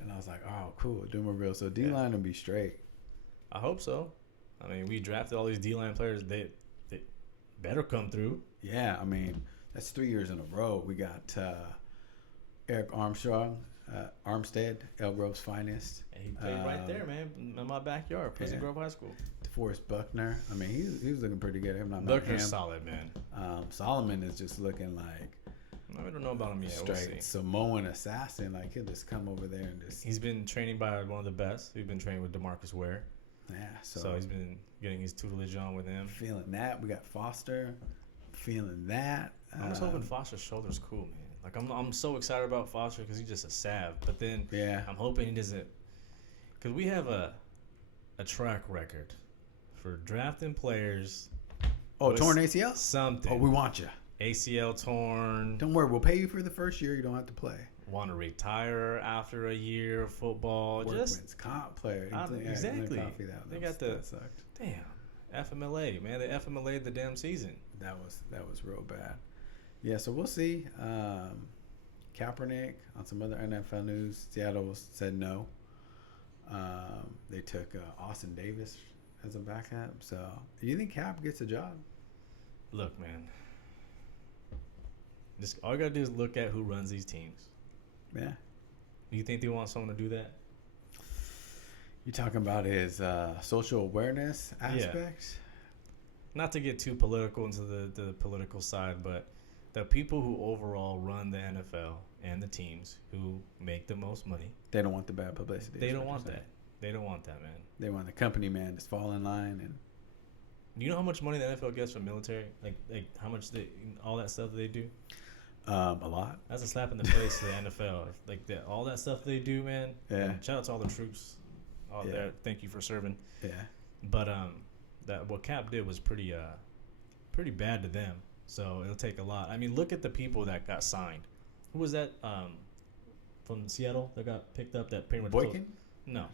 and I was like, oh, cool, Doomerville. So D-line will be straight. I hope so. I mean, we drafted all these D-line players. They better come through. Yeah, I mean, that's 3 years in a row. We got Eric Armstead, Elk Grove's finest. And he played right there, man, in my backyard, Pleasant Grove High School. DeForest Buckner. I mean, he was looking pretty good. Buckner's solid, man. Solomon is just looking like we don't know about him yet. Straight we'll see. Samoan assassin. Like, he'll just come over there and just. He's been training by one of the best. He's been training with DeMarcus Ware. Yeah, so he's been getting his tutelage on with him. Feeling that. We got Foster. Feeling that. I'm just hoping Foster's shoulder's cool, man. Like, I'm so excited about Foster because he's just a salve. But then I'm hoping he doesn't. Because we have a track record for drafting players. Oh, torn ACL? Something. Oh, we want you. ACL torn. Don't worry. We'll pay you for the first year. You don't have to play. Want to retire after a year of football. Workman's comp player. Exactly. They got the that sucked. Damn FMLA, man. They FMLA'd the damn season. That was real bad. Yeah, so we'll see. Kaepernick on some other NFL news. Seattle said no. They took Austin Davis as a backup. So, do you think Cap gets a job? Look, man. Just all you gotta do is look at who runs these teams. Yeah. Do you think they want someone to do that? You talking about his social awareness aspect? Yeah. Not to get too political into the political side, but the people who overall run the NFL and the teams who make the most money. They don't want the bad publicity. They don't want that. They don't want that, man. They want the company man to fall in line. And do you know how much money the NFL gets from military? Like how much all that stuff that they do? A lot. That's a slap in the face to the NFL. Like all that stuff they do, man. Yeah. And shout out to all the troops out there. Thank you for serving. Yeah. But that what Cap did was pretty bad to them. So it'll take a lot. I mean, look at the people that got signed. Who was that from Seattle that got picked up? That pretty much Boykin? No,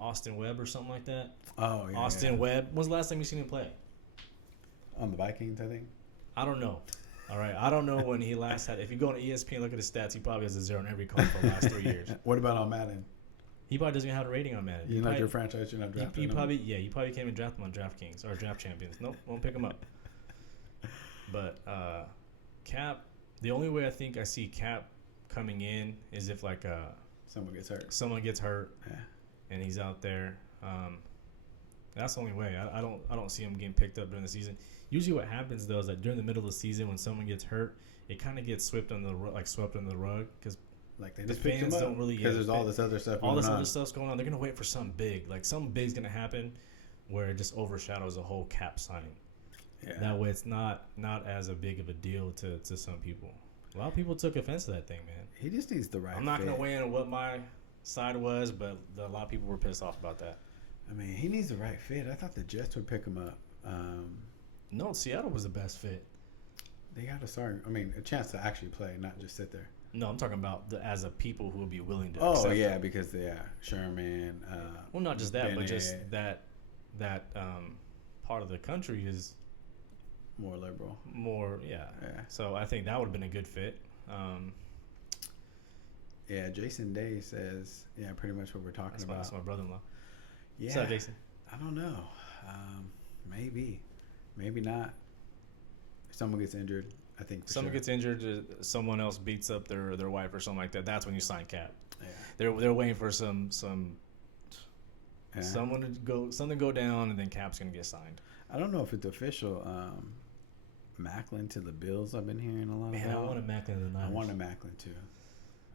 Austin Webb or something like that. Oh yeah. Austin Webb. When's the last time you seen him play? On the Vikings, I think. I don't know. All right, I don't know when he last had. If you go on ESPN and look at his stats, he probably has a 0 in every call for the last 3 years. What about on Madden? He probably doesn't have a rating on Madden. You like your franchise, you're not drafting you him? probably can't even draft him on DraftKings or Draft Champions. Nope, won't pick him up. But Cap, the only way I think I see Cap coming in is if like someone gets hurt. Yeah. And he's out there. That's the only way. I don't see him getting picked up during the season. Usually, what happens though is that during the middle of the season, when someone gets hurt, it kind of gets swept under the rug because like they the just fans don't really because there's all this other stuff. Other stuff's going on. They're gonna wait for something big. Like something big's gonna happen, where it just overshadows the whole Cap signing. Yeah. That way, it's not as a big of a deal to some people. A lot of people took offense to that thing, man. He just needs the right. I'm not gonna weigh in on what my side was, but a lot of people were pissed off about that. I mean, he needs the right fit. I thought the Jets would pick him up. No, Seattle was the best fit. They got a chance to actually play, not just sit there. No, I'm talking about as a people who would be willing to. Oh yeah, because Sherman. Well, not just that, Bennett. but just that part of the country is more liberal. Yeah. So I think that would have been a good fit. Yeah, Jason Day says, pretty much what we're talking about. That's my brother-in-law. Yeah. What's up, Jason? I don't know. Maybe not. If someone gets injured, I think someone gets injured, someone else beats up their wife or something like that. That's when you sign Cap. Yeah. They're waiting for someone to go down, and then Cap's gonna get signed. I don't know if it's official. Macklin to the Bills. I've been hearing a lot. Man, I want a Macklin to the Niners. I want a Macklin too.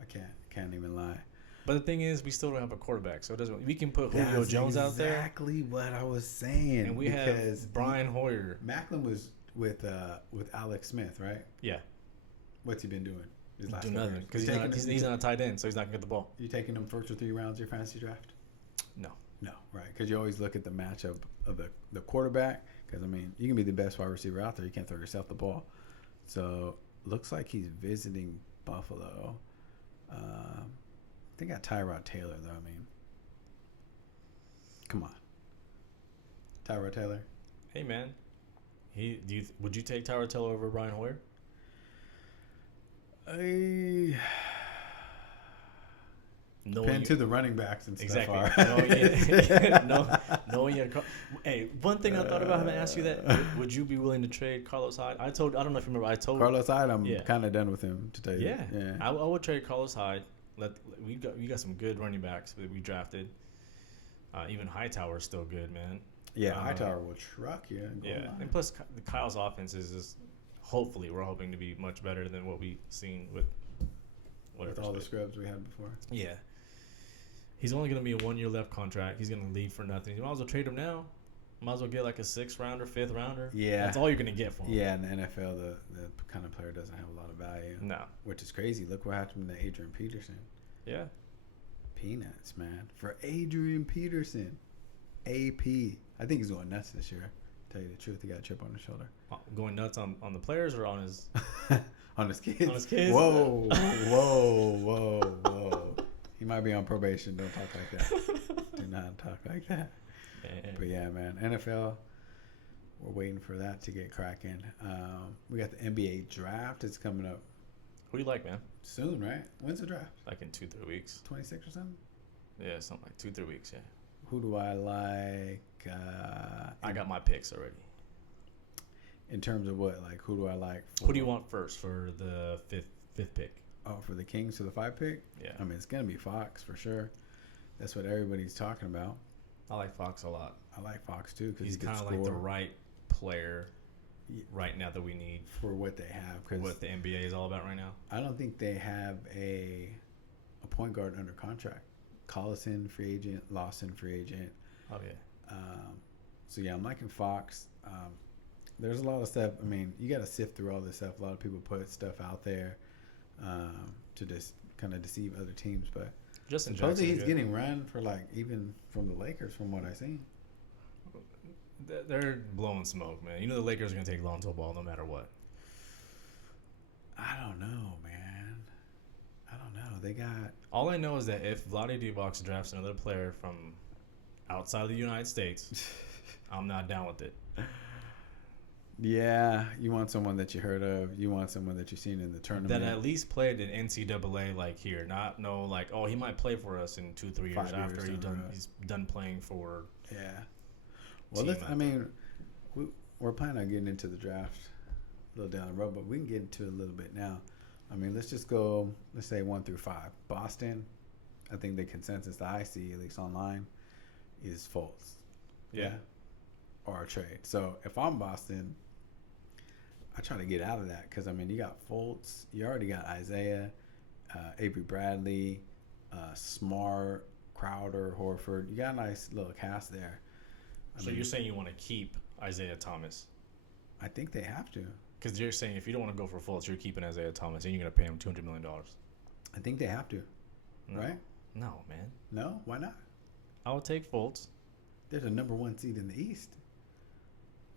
I can't even lie. But the thing is, we still don't have a quarterback, so it doesn't. We can put Julio Jones out there. Exactly what I was saying. And we have Brian Hoyer. Macklin was with Alex Smith, right? Yeah. What's he been doing? His last nothing, because he's not a tight end, so he's not gonna get the ball. You taking him first or 3 rounds of your fantasy draft? No, right? Because you always look at the matchup of the quarterback. Because you can be the best wide receiver out there, you can't throw yourself the ball. So looks like he's visiting Buffalo. They got Tyrod Taylor though. Come on, Tyrod Taylor. Hey man, would you take Tyrod Taylor over Brian Hoyer? Depend to the running backs and stuff. Exactly. Hey, one thing I thought about, I haven't asked you that. Would you be willing to trade Carlos Hyde? I don't know if you remember. I told Carlos Hyde. I'm kind of done with him to tell you. Yeah. I would trade Carlos Hyde. We got some good running backs that we drafted. Even Hightower is still good, man. Yeah, Hightower will truck you. And plus Kyle's offense is just, hopefully we're hoping to be much better than what we've seen with all the scrubs we had before. Yeah. He's only going to be a 1-year left contract. He's going to leave for nothing. You might as well trade him now. Might as well get like a 6th rounder, 5th rounder. Yeah. That's all you're going to get for him. Yeah, in the NFL, the kind of player doesn't have a lot of value. No. Which is crazy. Look what happened to Adrian Peterson. Yeah. Peanuts, man. For Adrian Peterson. AP. I think he's going nuts this year. Tell you the truth, he got a chip on his shoulder. Going nuts on the players or on his... on his kids? On his kids? Whoa. He might be on probation. Don't talk like that. Do not talk like that. But yeah, man, NFL, we're waiting for that to get cracking. We got the NBA draft. It's coming up. Who do you like, man? Soon, right? When's the draft? Like in 2-3 weeks. 26 or something? Yeah, something like 2-3 weeks, yeah. Who do I like? I got my picks already. In terms of what? Like, who do I like? Who do you want first for the fifth pick? Oh, for the Kings for the 5 pick? Yeah. It's going to be Fox for sure. That's what everybody's talking about. I like Fox a lot. I like Fox too because he's kind of like the right player right now that we need for what they have. For what the NBA is all about right now. I don't think they have a point guard under contract. Collison, free agent. Lawson, free agent. Oh, yeah. So, yeah, I'm liking Fox. There's a lot of stuff. You got to sift through all this stuff. A lot of people put stuff out there to just kind of deceive other teams. But supposedly he's getting run for, even from the Lakers from what I've seen. They're blowing smoke, man. You know the Lakers are going to take Lonzo Ball no matter what. I don't know, man. I don't know. They got... All I know is that if Vlade Divac drafts another player from outside of the United States, I'm not down with it. Yeah, you want someone that you heard of. You want someone that you've seen in the tournament. That at least played in NCAA like here, not no like oh he might play for us in 2-3 years 5 after years down the road. he's done playing for. Yeah. Well, Team let's. I out mean, we're planning on getting into the draft a little down the road, but we can get into it a little bit now. I mean, let's just go. Let's say 1 through 5. Boston. I think the consensus that I see, at least online, is Fultz. Yeah. Or a trade. So if I'm Boston, I try to get out of that because I mean you got Fultz, you already got Isaiah, Avery Bradley, Smart, Crowder, Horford. You got a nice little cast there. I So mean, you're saying you want to keep Isaiah Thomas? I think they have to. Because you're saying if you don't want to go for Fultz, you're keeping Isaiah Thomas and you're going to pay him $200 million. I think they have to. No. Right? No, man. No? Why not? I would take Fultz. They're the number 1 seed in the East.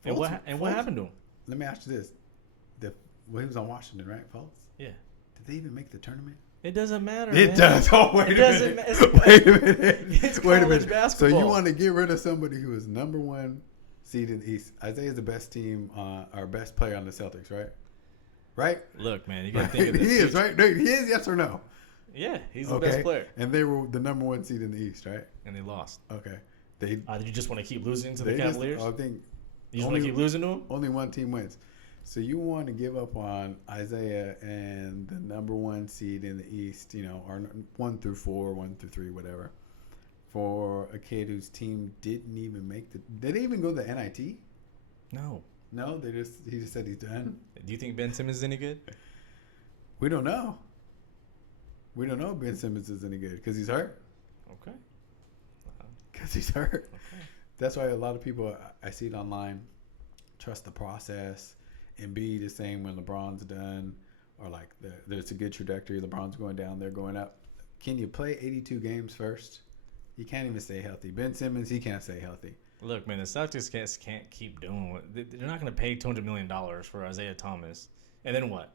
And what Fultz- happened to him? Let me ask you this: he was on Washington, right, Fultz? Yeah. Did they even make the tournament? It doesn't matter. It man. does. Oh, wait It a doesn't minute. ma- Wait a minute. It's Wait a college minute. basketball. So you want to get rid of somebody who is number 1 seed in the East? Isaiah's the best team, our best player on the Celtics, right? Right? Look, man, you got to Right. think of the He is, future. right? No, he is, yes or no? Yeah, he's the best player. And they were the number 1 seed in the East, right? And they lost. Okay. They. Did you just want to keep losing to the they just, Cavaliers? I think You just want to keep losing to them? only one team wins. So you want to give up on Isaiah and the number 1 seed in the East, you know, or 1 through 4, 1 through 3, whatever, for a kid whose team didn't even make the. Did they even go to the NIT? No. No, he just said he's done. Do you think Ben Simmons is any good? We don't know. We don't know if Ben Simmons is any good because he's hurt. Okay. Because he's hurt. Okay. That's why a lot of people I see it online trust the process. Embiid is saying when LeBron's done, or like there's a good trajectory. LeBron's going down, they're going up. Can you play 82 games first? You can't even stay healthy. Ben Simmons, he can't stay healthy. Look, man, the Celtics can't keep doing what they're not going to pay $200 million for Isaiah Thomas, and then what?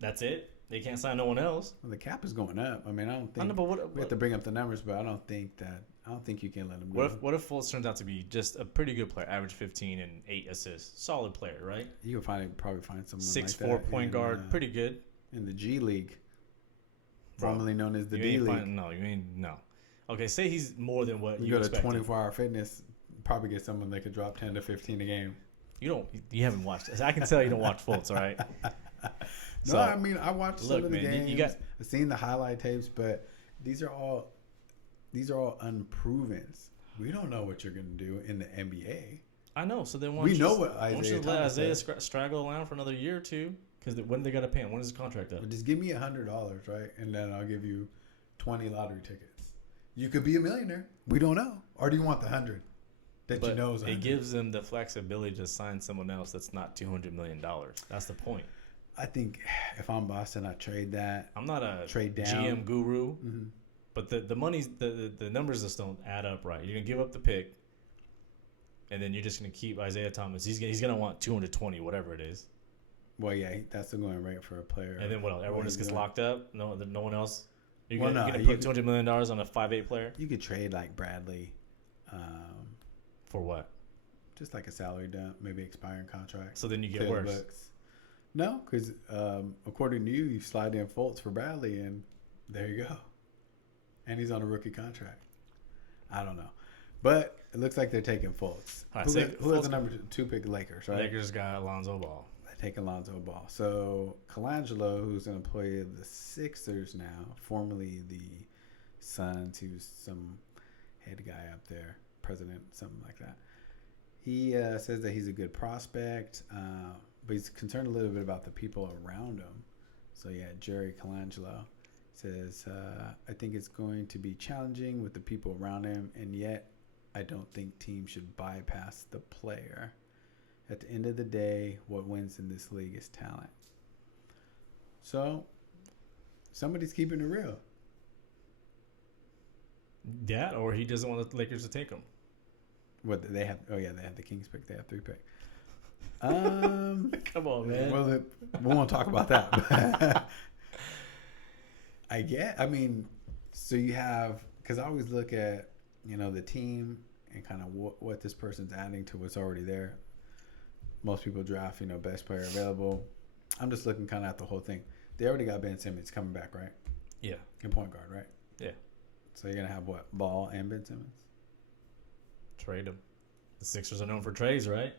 That's it. They can't sign no one else. Well, the cap is going up. I mean, I don't think I know, but we have to bring up the numbers, but I don't think you can let him go. What if Fultz turns out to be just a pretty good player, average 15 and 8 assists, solid player, right? You can probably find someone 6'4" like that point guard, pretty good. in the G League, Bro, formerly known as the you D ain't League. No. Okay, say he's more than what You go to expected. 24-hour fitness, probably get someone that could drop 10 to 15 a game. You haven't watched. I can tell you don't watch Fultz, all right? No, I mean I watched some of the man, games. I've seen the highlight tapes, but these are all unprovens. We don't know what you're going to do in the NBA. I know. So then We know what Isaiah let Thomas Isaiah said. straggle around for another year or two? Because when they got to pay him? When is his contract up? But just give me $100, right, and then I'll give you 20 lottery tickets. You could be a millionaire. We don't know. Or do you want the 100 that But you know is 100? it gives them the flexibility to sign someone else that's not $200 million. That's the point. I think if I'm Boston, I trade that. I'm not a Trade down. GM guru, Mm-hmm. but the money's the numbers just don't add up right. You're gonna give up the pick, and then you're just gonna keep Isaiah Thomas. He's gonna want 220, whatever it is. Well, yeah, that's the going rate for a player. And then what else? Everyone just gets locked up. No one else. You're Well, gonna no, put $200 million on a 5'8" player You could trade like Bradley, for what? just like a salary dump, maybe expiring contract. So then you get Clear the worse. books. No, because according to you, you slide in Fultz for Bradley, and there you go. And he's on a rookie contract. I don't know, but it looks like they're taking Fultz. All right, Who so has Fultz- the number 2 pick? Lakers, right? Lakers got Alonzo Ball. They take Alonzo Ball. So Colangelo, who's an employee of the Sixers now, formerly the Suns, he was some head guy up there, president, something like that. He says that he's a good prospect, but he's concerned a little bit about the people around him. So yeah, Jerry Colangelo says, I think it's going to be challenging with the people around him, and yet I don't think teams should bypass the player. At the end of the day, what wins in this league is talent. So somebody's keeping it real. That, or he doesn't want the Lakers to take him. What they have? Oh yeah, they have the Kings pick. They have 3 pick. Come on, man. Well, we won't talk about that. I mean, so you have, because I always look at, the team and kind of what this person's adding to what's already there. most people draft, best player available. I'm just looking kind of at the whole thing. They already got Ben Simmons coming back, right? Yeah. In point guard, right? Yeah. So you're going to have what? Ball and Ben Simmons? Trade him. The Sixers are known for trades, right?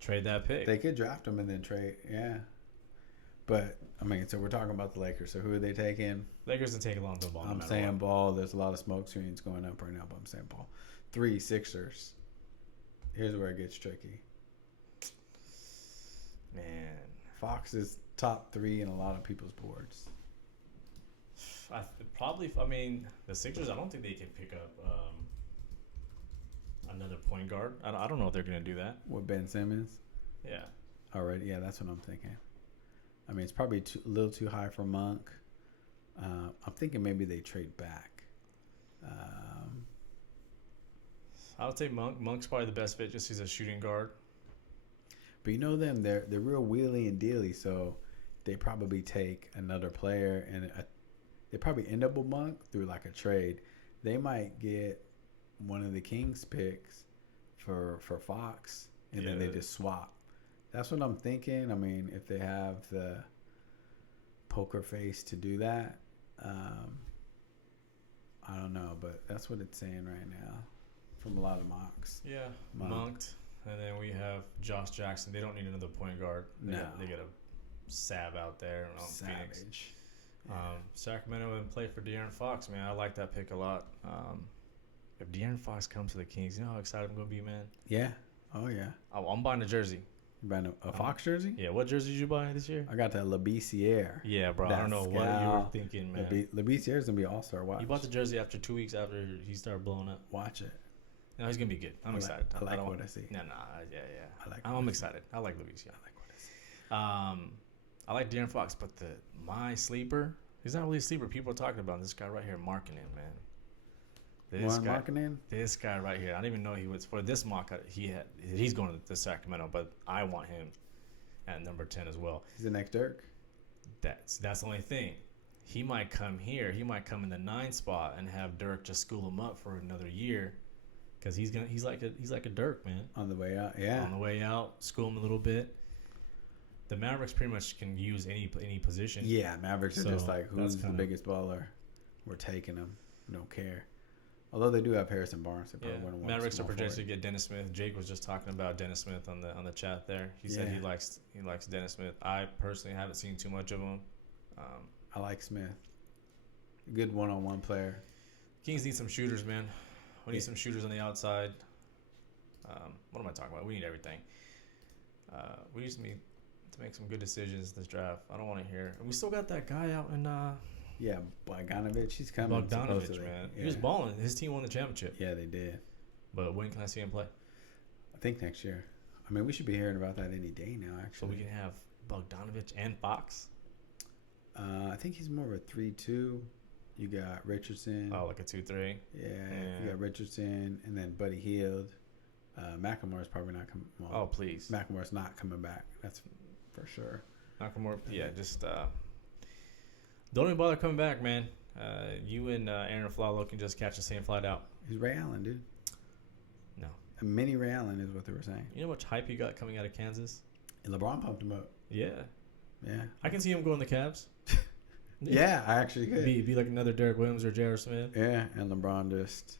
Trade that pick. They could draft him and then trade. Yeah. But, I mean, so we're talking about the Lakers. So who are they taking? Lakers can take Lonzo Ball. I'm saying Ball. There's a lot of smoke screens going up right now, but I'm saying Ball. 3 Sixers. Here's where it gets tricky. Man. Fox is top 3 in a lot of people's boards. The Sixers, I don't think they can pick up another point guard. I don't know if they're going to do that. With Ben Simmons? Yeah. Already? Yeah, that's what I'm thinking. I mean, it's probably a little too high for Monk. I'm thinking maybe they trade back. I would say Monk's probably the best fit just he's a shooting guard. But you know them, they're real wheelie and dealy, so they probably take another player, and they probably end up with Monk through like a trade. They might get one of the Kings picks for Fox, and then they just swap. That's what I'm thinking. I mean, if they have the poker face to do that, I don't know, but that's what it's saying right now from a lot of mocks. Yeah, Monked. And then we have Josh Jackson. They don't need another point guard. They get a Sab out there. Phoenix. Sacramento and play for De'Aaron Fox, man. I like that pick a lot. If De'Aaron Fox comes to the Kings, you know how excited I'm going to be, man? Yeah. Oh, yeah. I'm buying a jersey. You buying a Fox jersey? Yeah. What jersey did you buy this year? I got that Labissiere. Yeah, bro. I don't know what you were thinking, man. Labissiere's going to be all-star. Watch. You bought the jersey after 2 weeks after he started blowing up. Watch it. No, he's going to be good. I'm excited. I like what I see. Yeah. I'm excited. I like Labissiere. I like what I see. I like De'Aaron Fox, but my sleeper, he's not really a sleeper. People are talking about this guy right here, Markkanen, man. This guy right here. I didn't even know he was for this mock. He's going to Sacramento, but I want him at number 10 as well. He's the next Dirk. That's the only thing. He might come here. He might come in the 9 spot and have Dirk just school him up for another year, because he's like a Dirk, man. On the way out, yeah. On the way out, school him a little bit. The Mavericks pretty much can use any position. Yeah, Mavericks are just like, who's the biggest baller? We're taking him. We don't care. Although they do have Harrison Barnes. Mavericks are projected to get Dennis Smith. Jake was just talking about Dennis Smith on the chat there. He said he likes Dennis Smith. I personally haven't seen too much of him. I like Smith. Good one-on-one player. Kings need some shooters, man. We need some shooters on the outside. What am I talking about? We need everything. We just need to make some good decisions this draft. I don't want to hear. And we still got that guy out in. Yeah, Bogdanovich. He's coming. Bogdanovich, man. Yeah. He was balling. His team won the championship. Yeah, they did. But when can I see him play? I think next year. I mean, we should be hearing about that any day now, actually. So we can have Bogdanovich and Fox? I think he's more of a 3-2. You got Richardson. Oh, like a 2-3? Yeah, you got Richardson, and then Buddy Hield. McLemore's probably not coming. Well, oh, please. McLemore's not coming back. That's for sure. McLemore, yeah, just don't even bother coming back, man. You and Aaron Flalo can just catch the same flight out. He's Ray Allen, dude. No. A mini Ray Allen is what they were saying. You know how much hype he got coming out of Kansas? And LeBron pumped him up. Yeah. Yeah. I can see him going to the Cavs. Yeah, I actually could. Be like another Derek Williams or J.R. Smith. Yeah, and LeBron just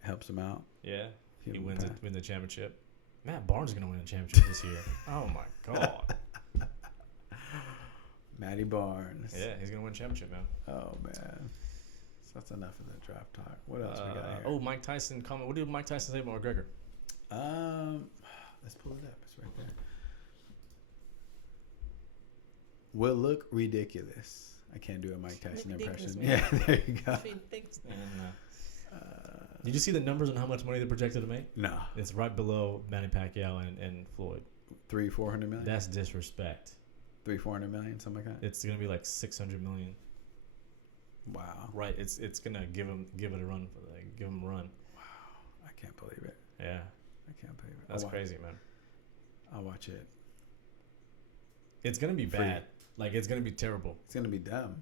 helps him out. Yeah. He wins the championship. Matt Barnes is going to win the championship this year. Oh, my God. Matty Barnes. Yeah, he's going to win championship, man. Oh, man. So that's enough of the draft talk. What else we got here? Oh, Mike Tyson comment. What did Mike Tyson say about McGregor? Let's pull it up. It's right there. Will look ridiculous. I can't do a Mike Tyson impression. Man. Yeah, there you go. Did you see the numbers on how much money they're projected to make? No. It's right below Manny Pacquiao and Floyd. 300-400 million? That's disrespect. 300-400 million, something like that? It's going to be like 600 million. Wow. Right. It's going to give it a run. Give him a run. Wow. I can't believe it. Yeah. I can't believe it. That's crazy, man. I'll watch it. It's going to be bad. Like, it's going to be terrible. It's going to be dumb.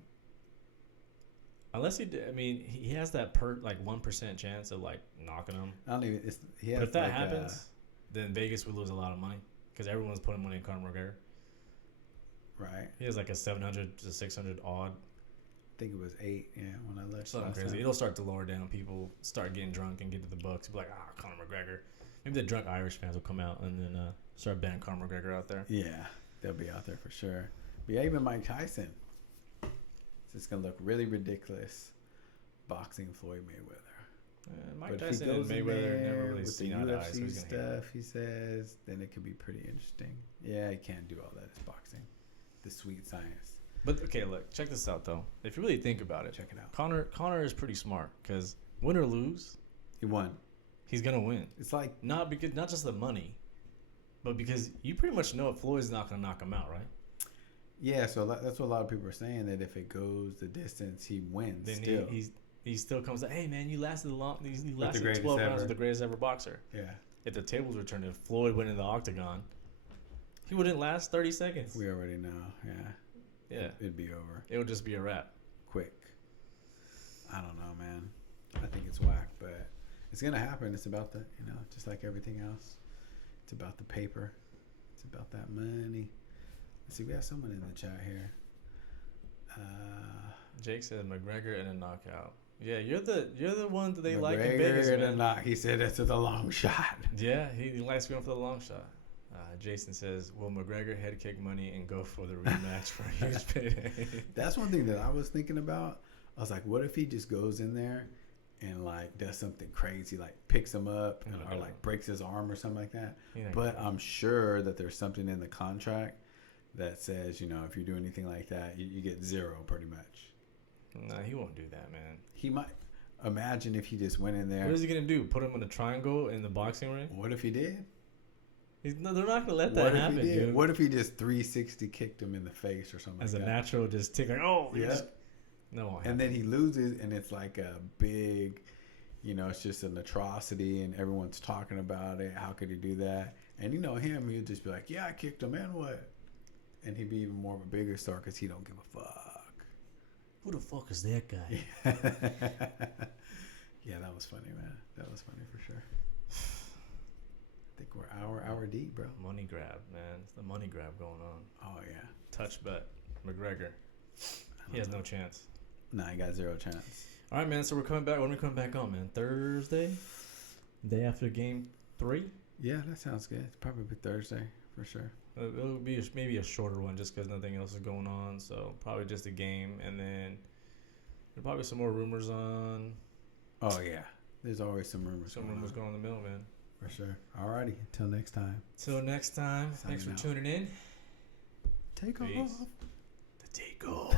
Unless he has that 1% chance of like knocking him. I don't even. But if that happens, then Vegas would lose a lot of money. because everyone's putting money in Conor McGregor. Right. He has like a 700 to 600 odd. I think it was 8. Yeah, when I left. Something crazy. Time. It'll start to lower down. People start getting drunk and get to the books. Be like, Conor McGregor. Maybe the drunk Irish fans will come out and then start banning Conor McGregor out there. Yeah, they'll be out there for sure. But yeah, even Mike Tyson. It's just gonna look really ridiculous. Boxing Floyd Mayweather. Mike Tyson and Mayweather never really seen eye to eye. So he's stuff he says, then it could be pretty interesting. Yeah, he can't do all that as boxing. The sweet science. But okay, look, check this out though. If you really think about it, check it out. Conor is pretty smart because win or lose, he won. He's gonna win. It's like not just the money, but because you pretty much know Floyd's not gonna knock him out, right? Yeah, so that's what a lot of people are saying, that if it goes the distance, he wins. Then still. he still comes like, hey man, you lasted 12 rounds with the greatest ever boxer. Yeah. If the tables were turned, if Floyd went in the octagon, he wouldn't last 30 seconds. We already know. Yeah. Yeah. It'd be over. It would just be a wrap. Quick. I don't know, man. I think it's whack, but it's gonna happen. It's about the, just like everything else. It's about the paper. It's about that money. Let's see, we have someone in the chat here. Jake said McGregor in a knockout. Yeah, you're the one that they like in Vegas, man. He said it's a long shot. Yeah, he likes going for the long shot. Jason says, will McGregor head kick money and go for the rematch for a huge payday? That's one thing that I was thinking about. I was like, what if he just goes in there and like does something crazy, like picks him up or like breaks his arm or something like that? But I'm sure that there's something in the contract that says, if you do anything like that, you get 0 pretty much. Nah, he won't do that, man. He might. Imagine if he just went in there. What is he going to do? Put him in a triangle in the boxing ring? What if he did? They're not going to let that happen, dude. What if he just 360 kicked him in the face or something as like that? As a natural, just tick like, oh, yeah. No. And then he loses, and it's like a big, it's just an atrocity, and everyone's talking about it. How could he do that? And him, he'd just be like, yeah, I kicked him, and what? And he'd be even more of a bigger star because he don't give a fuck. Who the fuck is that guy? Yeah, that was funny, man. That was funny for sure. I think we're hour deep, bro. Money grab, man. It's the money grab going on. Oh, yeah. Touch bet. McGregor. He has no chance. Nah, he got 0 chance. All right, man. So we're coming back. When are we coming back on, man? Thursday? Day after game 3? Yeah, that sounds good. It's probably Thursday for sure. It'll be maybe a shorter one just because nothing else is going on. So probably just a game. And then there's probably some more rumors on. Oh, yeah. There's always some rumors. Some rumors going on in the middle, man. For sure. Alrighty. Until next time. Till next time. Thanks for tuning in. Take off. The Takeoff.